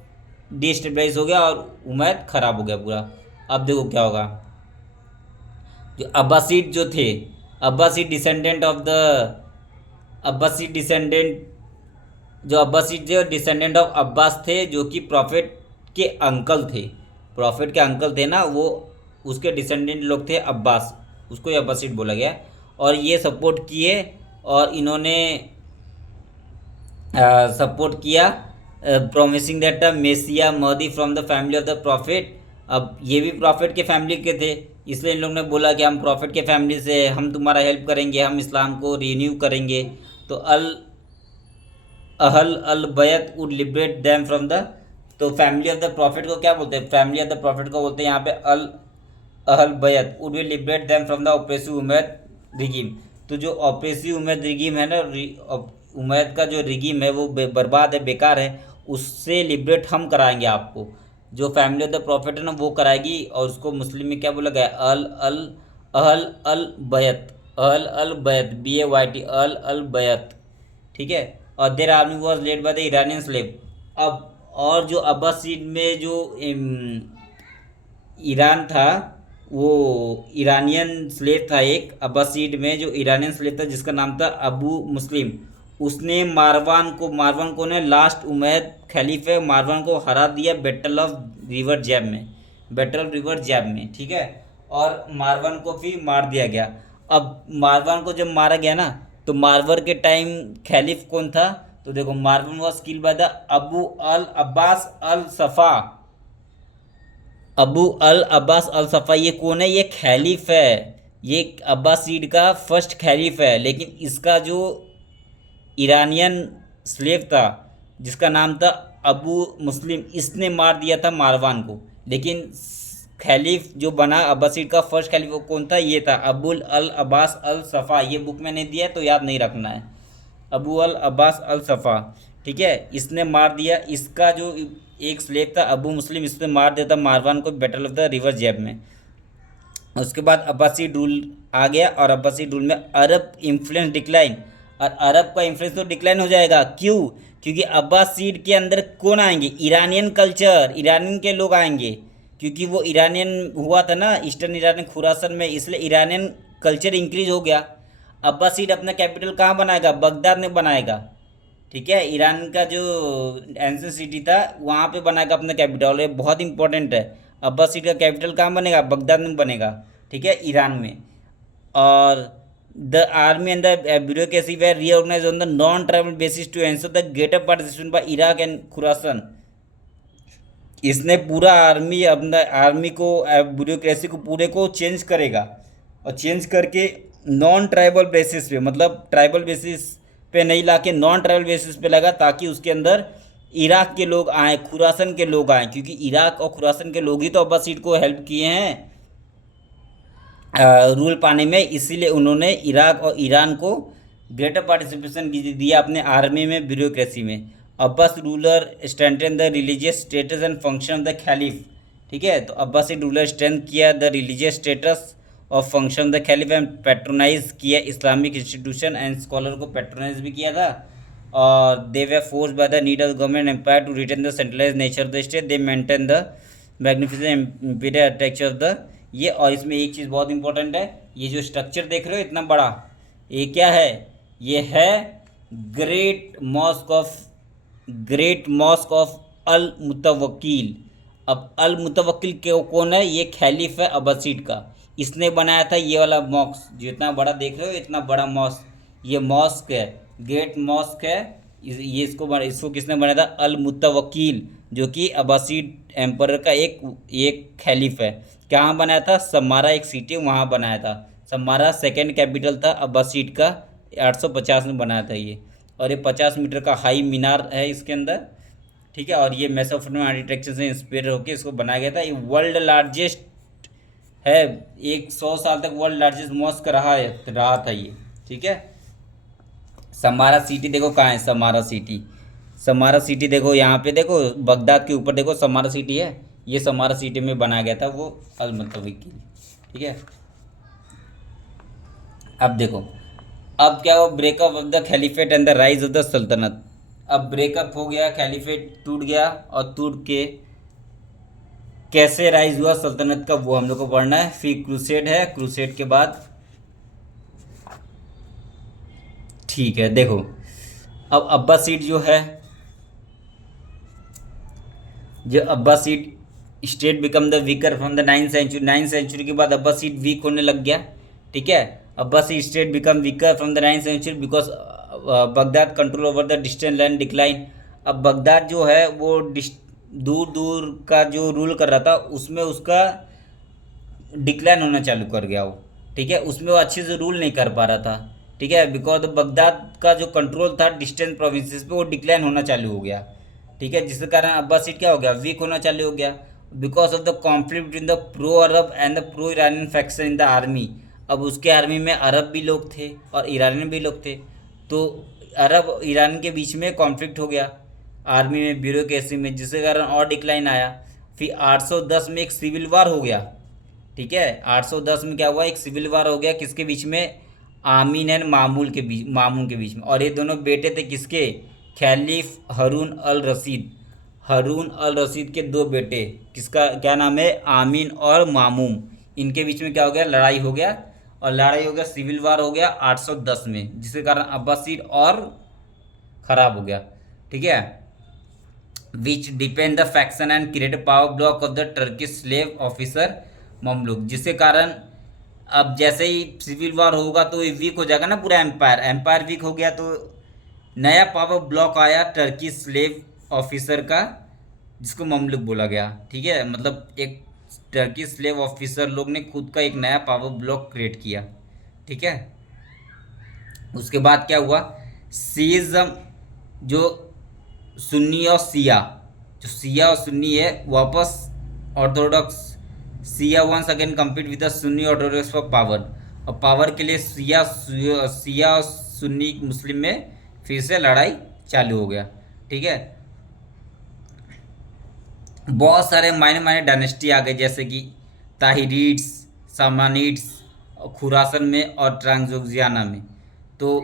डिस्टेबलाइज हो गया और उमैयद खराब हो गया पूरा। अब देखो क्या होगा, जो अब्बासीड जो थे, अब्बासीड डिसेंडेंट ऑफ द, अब्बासीड डिसेंडेंट, जो अब्बासीड थे डिसेंडेंट ऑफ अब्बास थे, जो कि प्रॉफिट के अंकल थे, प्रॉफिट के अंकल थे ना वो, उसके डिसेंडेंट लोग थे अब्बास, उसको ही अब्बासीड बोला गया। और ये सपोर्ट किए, और इन्होंने सपोर्ट किया, promising that Moesia Mahdi from the family of the profit. अब ये भी प्रॉफिट के फैमिली के थे, इसलिए इन लोगों ने बोला कि हम प्रॉफिट के फैमिली से हम तुम्हारा हेल्प करेंगे, हम इस्लाम को रिन्यू करेंगे। तो अहल अल बैत would liberate them from the, तो फैमिली ऑफ द प्रॉफिट को क्या बोलते हैं, फैमिली ऑफ द प्रॉफिट को बोलते हैं यहाँ पे अहल बैत would will liberate them from the oppressive Umayyad regime. तो जो ऑपरेसिव उमैयद रिगीम है ना, उमैयद का जो रिगीम है वो बर्बाद है, बेकार है, उससे लिबरेट हम कराएंगे आपको। जो फैमिली ऑफ द प्रॉफिट है ना वो कराएगी, और उसको मुस्लिम में क्या बोला गया, अहल अल बैत, अहल अल बैत, BAYT, अहल अल बैत। ठीक है, और there army was led by the Iranian slave. अब और जो अब्बासीड में जो ईरान था, वो ईरानियन स्लेव था एक अब्बासीड में, जो ईरानियन स्लेव था जिसका नाम था अबू मुस्लिम। उसने मारवान को ने लास्ट उमैद खलीफे मारवान को हरा दिया बैटल ऑफ रिवर जैब में, ठीक है। और मारवान को भी मार दिया गया। अब मारवान को जब मारा गया ना, तो मारवर के टाइम खलीफ कौन था? तो देखो, Marwan was killed by the Abu al Abbas al Saffah. Abu al Abbas al सफ़ा ये कौन है? ये खलीफ है। ये अब्बासीड का फर्स्ट खलीफ है। लेकिन इसका जो ईरानियन स्लेव था जिसका नाम था अबू मुस्लिम, इसने मार दिया था मारवान को। लेकिन खलीफ जो बना अब्बासीड का फर्स्ट खलीफ वो कौन था? ये था अबुल अल अब्बास अल सफ़ा। ये बुक में नहीं दिया तो याद नहीं रखना है। अबू अल अब्बास अल सफ़ा, ठीक है, इसने मार दिया। इसका जो एक स्लेव था अबू मुस्लिम, इसने मार दिया था मारवान को बैटल ऑफ द रिवर जैब में। उसके बाद अब्बासी रूल आ गया, और अब्बासी रूल में अरब इन्फ्लुएंस डिक्लाइन। और अरब का इन्फ्लुएंस तो डिक्लाइन हो जाएगा। क्यों? क्योंकि अब्बासीड के अंदर कौन आएंगे? ईरानियन कल्चर, ईरानियन के लोग आएंगे। क्योंकि वो ईरानियन हुआ था ना, ईस्टर्न ईरानियन खुरासन में, इसलिए ईरानियन कल्चर इंक्रीज हो गया। अब्बासीड अपना कैपिटल कहाँ बनाएगा? बगदाद में बनाएगा, ठीक है। ईरान का जो एंशियंट सिटी था वहाँ पे बनाएगा अपना कैपिटल, और ये बहुत इंपॉर्टेंट है। अब्बासीड का कैपिटल कहाँ बनेगा? बगदाद में बनेगा, ठीक है, ईरान में। और the army and the bureaucracy were reorganise on the non tribal basis to ensure the greater participation by Iraq and Khurasan. इसने पूरा आर्मी को ब्यूरोक्रेसी को पूरे को चेंज करेगा, और चेंज करके नॉन ट्राइबल बेसिस पे, मतलब ट्राइबल बेसिस पे नहीं लाके नॉन ट्राइबल बेसिस पे लगा, ताकि उसके अंदर इराक के लोग आए, खुरासन के लोग आए। क्योंकि इराक और खुरासन के लोग ही तो अब्बासीड को हेल्प किए हैं रूल पाने में, इसीलिए उन्होंने इराक और ईरान को ग्रेटर पार्टिसिपेशन दिया अपने आर्मी में, ब्यूरोक्रेसी में। Abbas ruler strengthen the religious status and function of the caliph, ठीक है। तो अब्बासी रूलर स्ट्रेंथ किया द रिलीजियस स्टेटस और function the caliph, and patronize किया इस्लामिक इंस्टीट्यूशन एंड स्कॉलर को पेट्रोनाइज भी किया था। और they were forced by the need of government empire to retain the centralize nature of the state, they maintain the magnificent imperial architecture of the ये। और इसमें एक चीज़ बहुत इंपॉर्टेंट है, ये जो स्ट्रक्चर देख रहे हो इतना बड़ा, ये क्या है? ये है ग्रेट मॉस्क ऑफ अल मुतवक्किल। अब अल मुतवक्किल के कौन है? ये खलीफ है अब्बासीड का। इसने बनाया था ये वाला मॉस्क, जो इतना बड़ा देख रहे हो, इतना बड़ा मॉस्क, ये मॉस्क है, ग्रेट मॉस्क है। ये इसको किसने बनाया था? अल मुतवक्किल, जो कि अब्बासीड एम्पर का एक खलीफ है। कहाँ बनाया था? समारा एक सिटी, वहाँ बनाया था। समारा सेकंड कैपिटल था अब्बासीड का, 850 में बनाया था ये। और ये 50 मीटर का हाई मीनार है इसके अंदर, ठीक है। और ये मेसोपोटामियन आर्किटेक्चर से इंस्पायर होकर इसको बनाया गया था। ये वर्ल्ड लार्जेस्ट है, एक 100 साल तक वर्ल्ड लार्जेस्ट मॉस्क रहा था ये, ठीक है। समारा सिटी देखो कहाँ है? समारा सिटी देखो, यहाँ पे देखो, बगदाद के ऊपर देखो समारा सिटी है। ये समारा सिटी में बनाया गया था वो अल मुतवक्किल, ठीक है। अब देखो, अब क्या हुआ? Breakup of the caliphate and the rise of the सल्तनत। अब ब्रेकअप हो गया, खलीफेट टूट गया, और टूट के कैसे राइज हुआ सल्तनत का, वो हम लोग को पढ़ना है। फिर क्रूसेड है, क्रूसेड के बाद, ठीक है। देखो, अब अब्बासीड जो है, जो Abbasid state become the weaker from the 9th century. 9th century के बाद अब्बासीड वीक होने लग गया, ठीक है। Abbasi state become weaker from the 9th century because Baghdad control over the distant land decline. अब बगदाद जो है वो दूर दूर का जो रूल कर रहा था उसमें उसका डिक्लाइन होना चालू कर गया वो, ठीक है। उसमें वो अच्छे से रूल नहीं कर पा रहा था, ठीक है। बिकॉज बगदाद का जो कंट्रोल था डिस्टेंट प्रोविंसेस पे, वो डिक्लाइन होना चालू हो गया, ठीक है। जिसके कारण अब्बासीड क्या हो गया? वीक होना चालू हो गया, because of the conflict between the pro Arab and the pro Iranian faction in the army. अब उसके आर्मी में अरब भी लोग थे और ईरानियन भी लोग थे, तो अरब ईरान के बीच में कॉन्फ्लिक्ट हो गया आर्मी में, ब्यूरोक्रेसी में, जिसके कारण और डिक्लाइन आया। फिर 810 में एक सिविल वार हो गया, ठीक है। 810 में क्या हुआ? एक सिविल वार हो गया, किसके बीच में? आमीन एंड मामून के बीच में। और ये दोनों बेटे थे किसके? खलीफ हारून अल रशीद। हारून अल रशीद के दो बेटे, किसका क्या नाम है? आमीन और मामूम। इनके बीच में क्या हो गया, लड़ाई हो गया, और लड़ाई हो गया, सिविल वार हो गया 810 में, जिसके कारण अब्बासीड और खराब हो गया। ठीक है, which depend the faction and create power block of the Turkish slave officer Mamluk, जिसके कारण अब जैसे ही सिविल वॉर होगा तो ये वीक हो जाएगा ना पूरा एम्पायर, एम्पायर वीक हो गया तो नया पावर ब्लॉक आया टर्की स्लेव ऑफिसर का, जिसको ममलुक बोला गया। ठीक है, मतलब एक टर्की स्लेव ऑफिसर लोग ने खुद का एक नया पावर ब्लॉक क्रिएट किया। ठीक है, उसके बाद क्या हुआ, सीइज्म, जो सुन्नी और शिया, जो शिया और सुन्नी है वापस orthodox, Shia once again compete with the Sunni orthodox for power, और पावर के लिए शिया और सुन्नी मुस्लिम में फिर से लड़ाई चालू हो गया। ठीक है, बहुत सारे मायने मायने डायनेस्टी आ गए, जैसे कि ताहिरीड्स, सामानिड्स, खुरासन में और ट्रांसोक्सियाना में। तो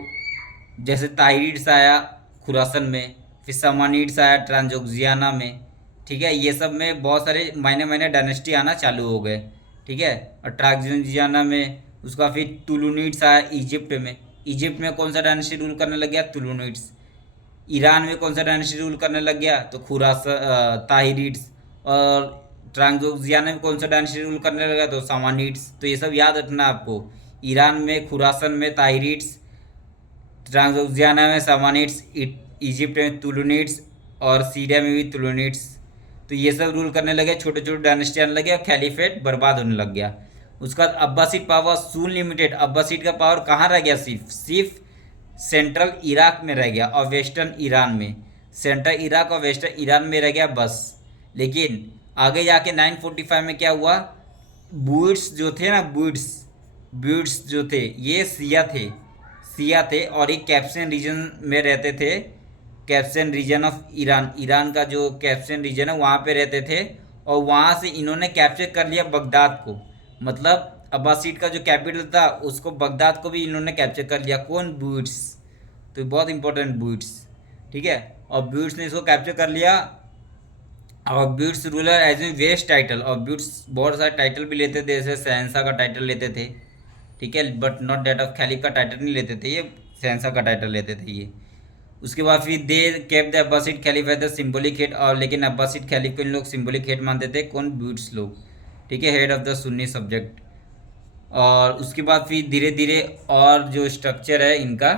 जैसे ताहिरीड्स आया खुरासन में, फिर सामानिड्स आया ट्रांसोक्सियाना में। ठीक है, ये सब में बहुत सारे मायने मायने डायनेस्टी आना चालू हो गए। ठीक है, और ट्रांसोक्सियाना में उसका फिर तुलुनिड्स आया इजिप्ट में। इजिप्ट में कौन सा डायनेस्टी रूल करने लग गया, तुलुनिड्स। ईरान में कौन सा डायनेस्टी रूल करने लग गया, तो ताहिरीड्स। और ट्रांसोक्सियाना में कौन सा डायनेस्टी रूल करने लगा, तो सामानिड्स। तो ये सब याद रखना आपको, ईरान में खुरासन में ताहिरीड्स, ट्रांसोक्सियाना में सामानिड्स, इजिप्ट में तुलुनिड्स, और सीरिया में भी तुलुनिड्स। तो ये सब रूल करने लगे, छोटे छोटे डायनेस्टी आने लगे और खैलीफेट बर्बाद होने लग गया। उसका बाद अब्बासिड पावर सून लिमिटेड। अब्बासिड का पावर कहाँ रह गया, सिर्फ सेंट्रल इराक में रह गया और वेस्टर्न ईरान में, सेंट्रल इराक और वेस्टर्न ईरान में रह गया बस। लेकिन आगे जाके 945 में क्या हुआ, बुइड्स जो थे ना, बुइड्स जो थे ये सिया थे और एक कैप्सियन रीजन में रहते थे। Caspian region of Iran, Iran का जो कैप्सियन रीजन है वहाँ पे रहते थे, और वहाँ से इन्होंने कैप्चर कर लिया बगदाद को। मतलब अब्बासीड का जो कैपिटल था उसको, बगदाद को भी इन्होंने कैप्चर कर लिया। कौन, बुइड्स। तो बहुत इंपॉर्टेंट बुइड्स। ठीक है, और बुइड्स ने इसको कैप्चर कर लिया, और Buyids ruler as a vest title. और बुइड्स बहुत सारे टाइटल भी लेते थे, जैसे शहंशाह का टाइटल लेते थे। ठीक है, बट नॉट डेट ऑफ खलीफ का टाइटल नहीं लेते थे, ये शहंशाह का टाइटल लेते थे ये। उसके बाद फिर they kept the Abbasid caliph as the symbolic head, और लेकिन अब्बासिड खलीफ को इन लोग सिम्बोलिक हेड मानते थे। कौन, बुइड्स लोग। ठीक है, head of the Sunni subject. और उसके बाद फिर धीरे धीरे और जो स्ट्रक्चर है इनका,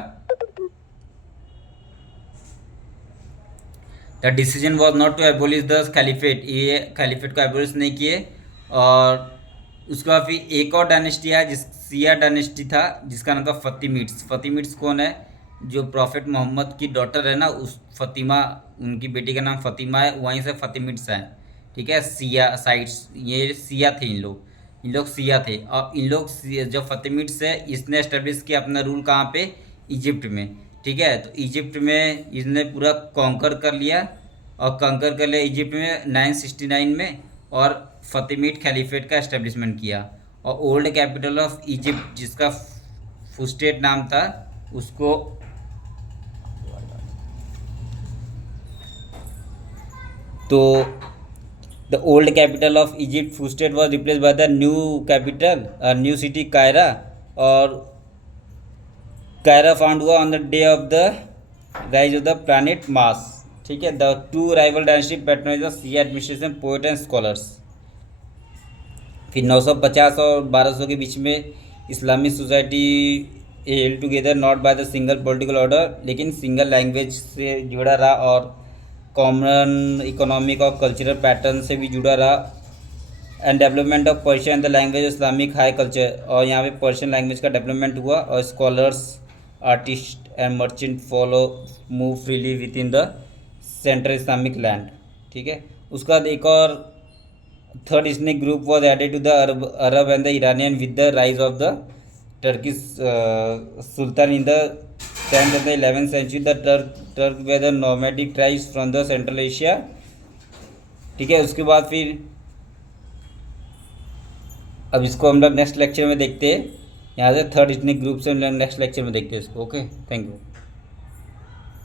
the decision was not to abolish the caliphate, ये खलीफेट को एबोलिश नहीं किए। और उसके बाद फिर एक और डायनेस्टी है, जिस सिया डायनेस्टी था, जिसका नाम था फतिमिड्स। फतिमिड्स कौन है, जो प्रॉफिट मोहम्मद की डॉटर है ना, उस फतिमा, उनकी बेटी का नाम फतिमा है, वहीं से फतिमिड्स हैं। ठीक है, सिया साइड्स, ये सिया थे इन लोग सिया थे। और इन लोग जो फतिमिड्स है, इसने एस्टेब्लिश किया अपना रूल कहाँ पे, इजिप्ट में। ठीक है, तो इजिप्ट में इसने पूरा कॉन्कर कर लिया, और कॉन्कर कर लिया इजिप्ट में 969 में, और फतिमिड खलीफेट का एस्टेब्लिशमेंट किया। और ओल्ड कैपिटल ऑफ इजिप्ट, जिसका फुस्टेट नाम था, उसको तो the old capital of Egypt Fustat was replace by the new capital, new city Cairo. और कायरा फाउंड हुआ on the day of the rise of the planet Mars. ठीक है, the two rival dynasty patronize the Shia administration, poet and scholars. फिर 950 और 1200 के बीच में Islamic society held together not by the single political order, लेकिन सिंगल लैंग्वेज से जुड़ा रहा और कॉमन इकोनॉमिक और कल्चरल पैटर्न से भी जुड़ा रहा। And development of Persian the language Islamic high culture, और यहाँ पे पर्शियन लैंग्वेज का डेवलपमेंट हुआ, और scholars, artist and merchant follow move freely with in the central Islamic land. ठीक है, उसका बाद एक और third Islamic group was added to the Arab and the Iranian with the rise of the Turkish sultan in the 10th and the 11th century. The Turk were the nomadic tribes from the Central Asia. ठीक है, उसके बाद फिर अब इसको हम लोग नेक्स्ट लेक्चर में देखते हैं, यहाँ से थर्ड इतने ग्रुप से हम लोग नेक्स्ट लेक्चर में देखते हैं इसको। Okay, thank you.